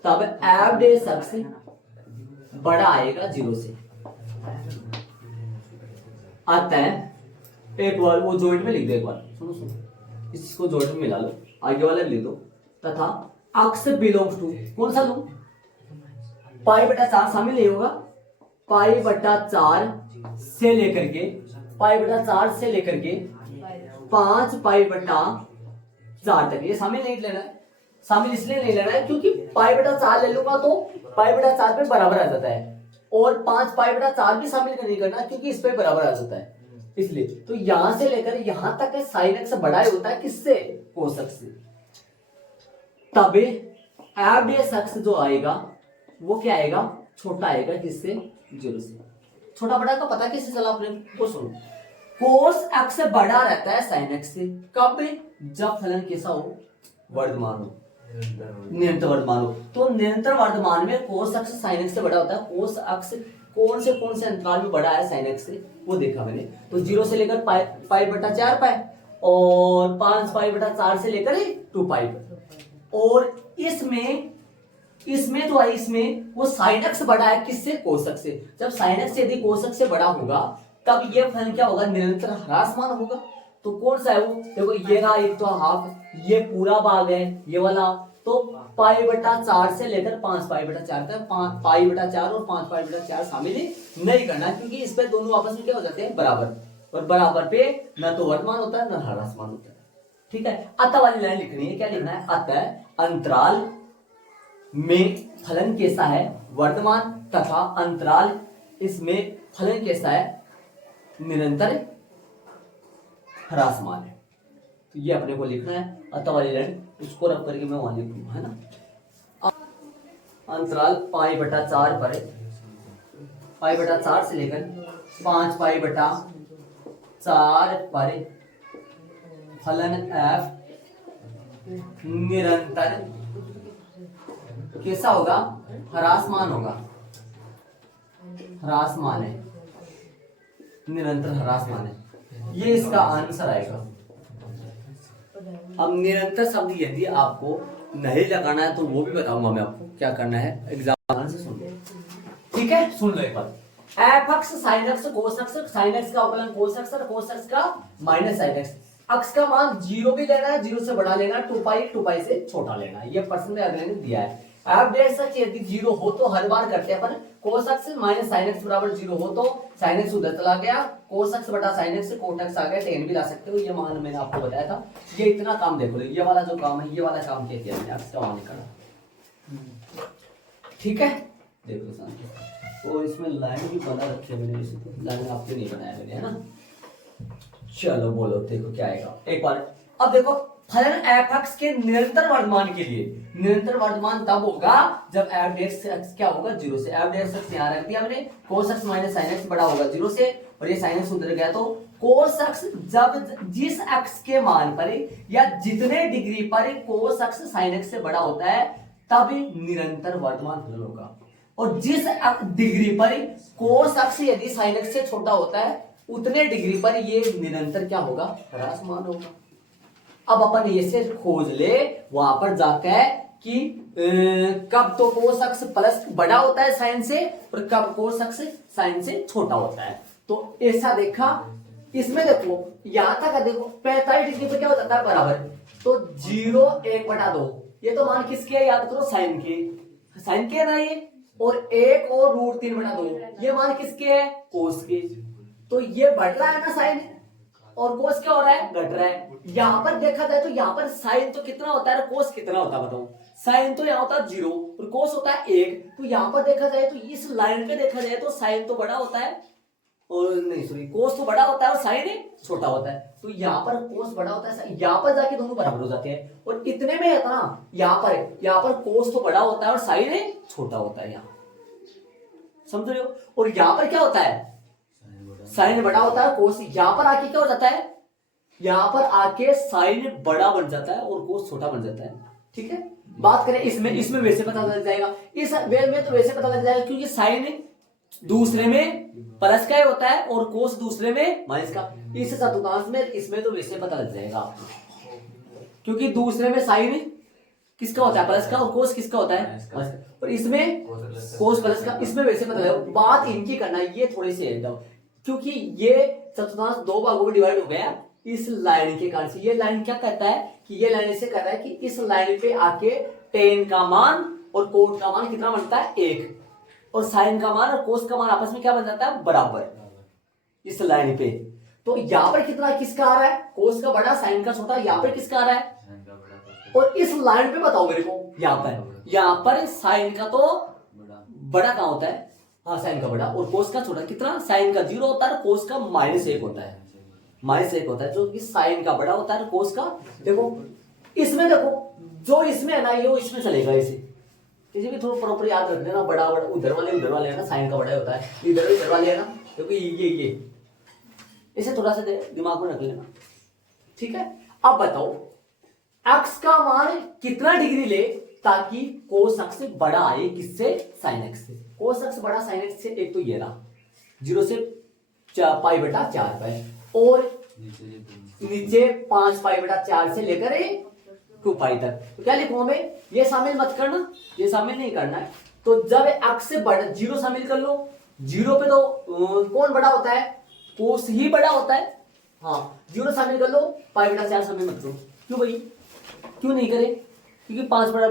तब एवरेज अक्ष बड़ा आएगा 0 से। आता है एक बार वो जॉइंट में लिख दो, एक बार सुनो, इसको जॉइंट में मिला लो, आगे वाला लिख दो। तथा अक्ष बिलोंग्स टू, कौन सा लू? पाई बटा 4 शामिल नहीं होगा। पाई बटा 4 से लेकर के 5 पाई बटा 4 तक, ये शामिल नहीं लेना है। शामिल इसलिए नहीं लेना है क्योंकि पाई बटा 4 ले लूंगा तो पाई बटा 4 पे बराबर आ जाता है, और 5 पाई बटा 4 भी शामिल नहीं करना क्योंकि इस पे बराबर आ जाता है, इसलिए। तो यहां से लेकर यहां तक साइन अक्ष बड़ा होता है किससे? कोस अक्ष से। तब एवरेज अक्ष जो आएगा वो क्या आएगा? छोटा आएगा किससे? 0 से। छोटा बड़ा का पता कैसे चला आपने? वो सुनो, कोस अक्ष बड़ा रहता है साइन अक्ष से कब? जब फलन कैसा हो? वर्धमान हो, निरंतर वर्धमान हो। तो निरंतर वर्धमान में कोस अक्ष साइन अक्ष से बड़ा होता है। कोस अक्ष कौन से अंतराल में बड़ा है साइन अक्ष से, वो देखा मैंने। तो 0 से लेकर पाई बटा 4 पाई, और 5 पाई बटा 4 से लेकर 2 पाई। और इसमें तो इसमें वो साइन अक्ष बड़ा है किससे? कोस अक्ष से। जब साइन अक्ष यदि कोस अक्ष से बड़ा होगा तब ये फलन क्या होगा? निरंतर ह्रासमान होगा। तो कौन सा है वो? देखो ये रहा एक तो हाफ, ये पूरा भाग है ये वाला। तो पाई बटा 4 से लेकर 5 पाई बटा 4 तक, पाई बटा 4 और 5 पाई बटा 4 शामिल नहीं करना क्योंकि इस पे दोनों आपस में क्या हो जाते हैं? बराबर। और बराबर पे न तो वर्धमान होता है न ह्रासमान होता है, ठीक है। अतः वाली लाइन लिखनी है, क्या लिखना है? अतः अंतराल में फलन कैसा है? वर्धमान, तथा अंतराल इसमें फलन कैसा है? निरंतर ह्रासमान है। तो ये अपने को लिखना है। अतः वाली लाइन उसको रख करके मैं वहां लिखूंगा, है ना। अंतराल पाई बटा 4 पर, पाई बटा 4 से लेकर 5 पाई बटा 4 पर फलन f निरंतर कैसा होगा? ह्रासमान होगा। ह्रासमान है, निरंतर ह्रासमान है। ये इसका आंसर आएगा। अब निरंतर शब्द यदि आपको नहीं लगाना है तो वो भी बताऊंगा मैं आपको क्या करना है, एग्जाम से सुन लो, ठीक है। सुन लो एक बार, f x sine x cos x, sine x का अवकलन कोस एक्स और कोस एक्स का माइनस साइन एक्स, एक्स का मान 0 भी लेना है, 0 से बड़ा लेना, 2 पाई से छोटा लेना, ये प्रश्न में अगले ने दिया है। एफ डेट एक्स यदि 0 हो तो हर बार करते हैं अपन, cos x minus sine x बराबर 0 हो तो साइन एक्स उधर चला गया, कोस एक्स बटा साइन एक्स से कोट एक्स आ गया, टेन भी ला सकते हो, ये मान मैंने आपको बताया था। ये इतना काम देखो, ये वाला जो काम है, ये वाला काम क्या किया मैंने, एक्स का मान निकाला, ठीक है। देखो साथ और इसमें लाइन भी बना रखी है मैंने, इसे तो लाइन आपके नहीं बनाया मैंने, है ना। चलो बोलो, देखो क्या आएगा एक बार। अब देखो फलन एफ एक्स के निरंतर वर्तमान के लिए, निरंतर वर्तमान तब होगा जब एफ डेक्स एक्स क्या होगा 0 से, एफ डेक्स एक्स यहाँ रख दिया मैंने, कोस एक्स माइनस साइन एक्स बड़ा होगा 0 से, और ये साइन एक्स उधर गया तो कोस एक्स जब जिस एक्स के मान पर या जितने डिग्री पर कोस एक्स साइन एक्स से बड़ा होता है तब निरंतर वर्तमान फलन होगा, और जिस डिग्री पर कोस एक्स यदि साइन एक्स से छोटा होता है उतने डिग्री पर ये निरंतर क्या होगा, ह्रासमान होगा। अब अपन ये से खोज ले वहां पर जाकर कि कब तो कोस एक्स प्लस बड़ा होता है साइन से और कब कोस एक्स साइन से छोटा होता है। तो ऐसा देखा, इसमें देखो यहां तक देखो 45 डिग्री पे क्या हो जाता है बराबर, तो 0 1/2, ये तो मान किसके है याद करो, साइन के, साइन के ना ये, और 1 और √3/2 ये मान किसके है, कोस के। तो ये बढ़ रहा है ना साइन, और कोस क्या हो रहा है, घट रहा है। यहां पर देखा जाए तो यहाँ पर साइन तो कितना होता है, कोस कितना होता है बताओ, साइन तो यहाँ होता है 0 और कोस होता है 1, तो यहाँ पर देखा जाए तो इस लाइन पे देखा जाए तो साइन तो बड़ा होता है, और नहीं सॉरी कोस तो बड़ा होता है और साइन छोटा होता है, तो यहाँ पर कोस बड़ा होता है, यहाँ पर जाके दोनों बराबर हो जाते हैं, और इतने में है ना यहाँ पर कोस तो बड़ा होता है और साइन छोटा होता है, यहाँ समझ रहे हो। और यहाँ पर क्या होता है, साइन बड़ा होता है, कोस यहाँ पर आके क्या हो जाता है, यहाँ पर आके साइन बड़ा बन जाता है और कोस छोटा बन जाता है, ठीक है। बात करें इसमें वैसे पता लग जाएगा, इस वे में तो वैसे पता लग जाएगा क्योंकि साइन दूसरे में प्लस का होता है और कोस दूसरे में माइनस का, इस चतुर्थांश में इसमें तो वैसे पता लग जाएगा आपको, क्योंकि दूसरे में साइन किसका होता है, प्लस का, और कोस किसका होता है, और इसमें कोस प्लस का, इसमें वैसे पता लगेगा। बात इनकी करना है, ये थोड़ी सी एकदम, क्योंकि ये चतुर्थांश 2 भागों में डिवाइड हो गया इस लाइन के कारण से। ये लाइन क्या कहता है कि ये लाइन ऐसे कर रहा है कि इस लाइन पे आके टेन का मान और कोट का मान कितना बनता है 1, और साइन का मान और कोस का मान आपस में क्या बन जाता है, बराबर इस लाइन पे। तो यहाँ पर कितना किसका आ रहा है, कोस का बड़ा साइन का छोटा, यहाँ पर किसका आ रहा है, और इस लाइन पे बताओ मेरे को, यहाँ पर साइन का तो बड़ा कहाँ होता है, हाँ साइन का बड़ा, और कोस का छोटा, कितना, साइन का 0 होता है, कोस का -1 होता है, -1 होता है, जो कि साइन का बड़ा होता है, कोस का। देखो इसमें देखो जो इसमें है ना ये वो इसमें चलेगा, इसे किसी भी थोड़ा प्रॉपर याद रख लेना, बड़ा उधर वाले है ना, साइन का बड़ा होता है, इधर वाले है ना, क्योंकि ये इसे थोड़ा सा दिमाग में रख लेना, ठीक है। अब बताओ एक्स का मान कितना डिग्री ले ताकि कोस एक्स से बड़ा आए, किससे, साइन एक्स से। कोस एक्स बड़ा साइन एक्स से, एक तो ये रहा 0 से π/4 पाई, और नीचे 5π/4 से लेकर 2π तक। तो क्या लिखूं हमें, ये शामिल मत करना, ये शामिल नहीं करना है। तो जब एक्स से बड़ा 0 शामिल कर लो, 0 पे तो कौन बड़ा होता है, कोस ही बड़ा होता है, हाँ 0 शामिल कर लो, π/4 शामिल मत करो। क्यों भाई, क्यों नहीं करे, क्योंकि 5π/4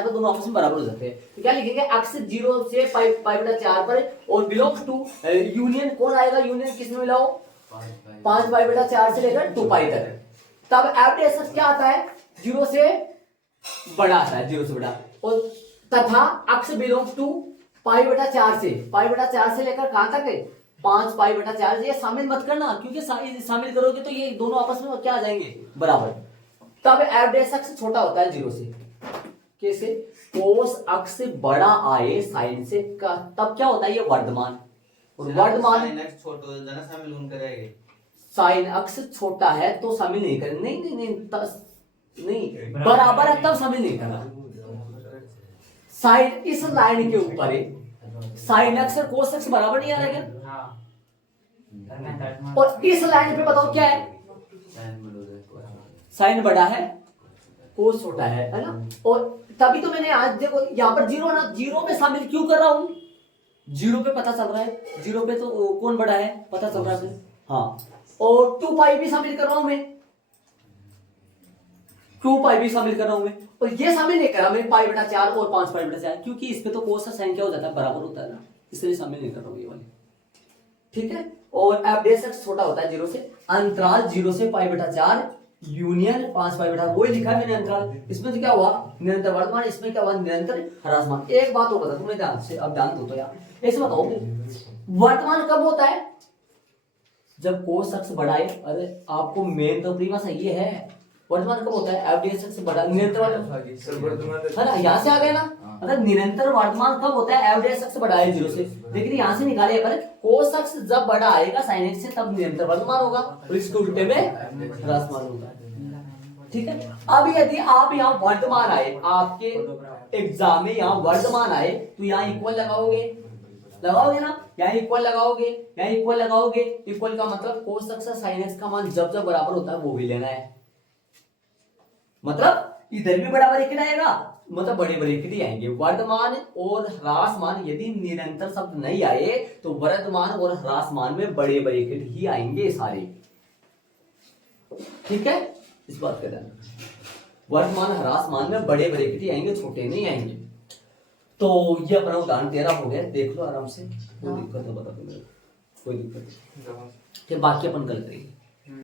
पर दोनों आपस में बराबर हो जाते हैं। तो क्या लिखेंगे, एक्स 0 से π/4 पर और बिलोंग्स टू यूनियन कौन आएगा, यूनियन किसमें मिलाओ, 5π/4 से लेकर 2π तक। तब एफ क्या आता है, 0 से बड़ा आता है, 0 से बड़ा, और तथा एक्स बिलोंग्स टू π/4 से लेकर कहां तक है, 5π/4। ये शामिल मत करना, क्योंकि शामिल करोगे तो ये दोनों आपस में क्या आ जाएंगे, बराबर। तब एफ एक्स छोटा होता है 0 से, कैसे, कोस एक्स बड़ा आए साइन से का, तब क्या होता है, ये वर्धमान, और वर्धमान साइन एक्स छोटा हो जाना, शामिल उन करेंगे, साइन एक्स छोटा है तो शामिल नहीं करें, नहीं बराबर है तब शामिल नहीं करना। साइन इस लाइन के ऊपर साइन एक्स और कोस एक्स बराबर नहीं आ रहा क्या, और इस लाइन पे बताओ क्या है, साइन बड़ा है कोस छोटा है ना। और तभी तो मैंने आज देखो यहाँ पर जीरो ना, जीरो में शामिल क्यों कर रहा हूं, जीरो पे पता चल रहा है, जीरो पे तो कौन बड़ा है पता चल रहा है हाँ। और 2 पाई भी शामिल कर रहा हूं मैं, 2 पाई भी शामिल कर रहा हूं मैं, और ये शामिल नहीं कर रहा मैं पाई बटा 4 और 5 पाई बटा 4, क्योंकि इस पे तो कोस का साइन क्या हो जाता है बराबर होता है ना, इसलिए शामिल नहीं कर रहा हूं ये वाली, ठीक है। और f' छोटा होता है 0 से, अंतराल 0 से पाई बटा 4 यूनियन 5 पाई बटा, वही लिखा है मैंने अंतराल। इसमें तो क्या हुआ निरंतर वर्तमान, इसमें क्या हुआ निरंतर ह्रासमान। एक बात और बता तुम्हें ध्यान से, अब ध्यान दो तो यार, ऐसे बताओ वर्तमान कब होता है, जब कोस अक्ष बड़ा है। अरे आपको मेन तो प्रीमिस ये है, वर्तमान कब होता है f' बड़ा निरंतर है ना, यहाँ से आ गए ना, मतलब निरंतर वर्तमान कब होता है f' बड़ा है 0 से, लेकिन यहाँ से निकाले पर कोस अक्ष जब बड़ा आएगा sin x से तब निरंतर वर्तमान होगा, और इसके उल्टे में ह्रासमान होगा, ठीक है। अब यदि आप यहाँ वर्तमान आए, आपके एग्जाम में यहाँ वर्तमान आए, तो यहाँ इक्वल लगाओगे ना, यहाँ इक्वल लगाओगे, यहाँ इक्वल लगाओगे, इक्वल का मतलब कोस अक्ष sin x का मान जब जब बराबर होता है वो भी लेना है, मतलब इधर भी बराबर इक्वल आएगा, मतलब बड़े बड़े इक्वल आएंगे। वर्तमान और ह्रासमान यदि निरंतर शब्द नहीं आए तो वर्तमान और ह्रासमान में बड़े बड़े इक्वल ही आएंगे सारे, ठीक है। इस बात का ध्यान, वर्तमान ह्रासमान में बड़े बड़े इक्वल आएंगे, छोटे नहीं आएंगे। तो ये अपना उदाहरण 13 हो गया, देख लो आराम से, कोई दिक्कत है बता दो मेरे को, कोई दिक्कत नहीं, फिर बाकी अपन कल करेंगे।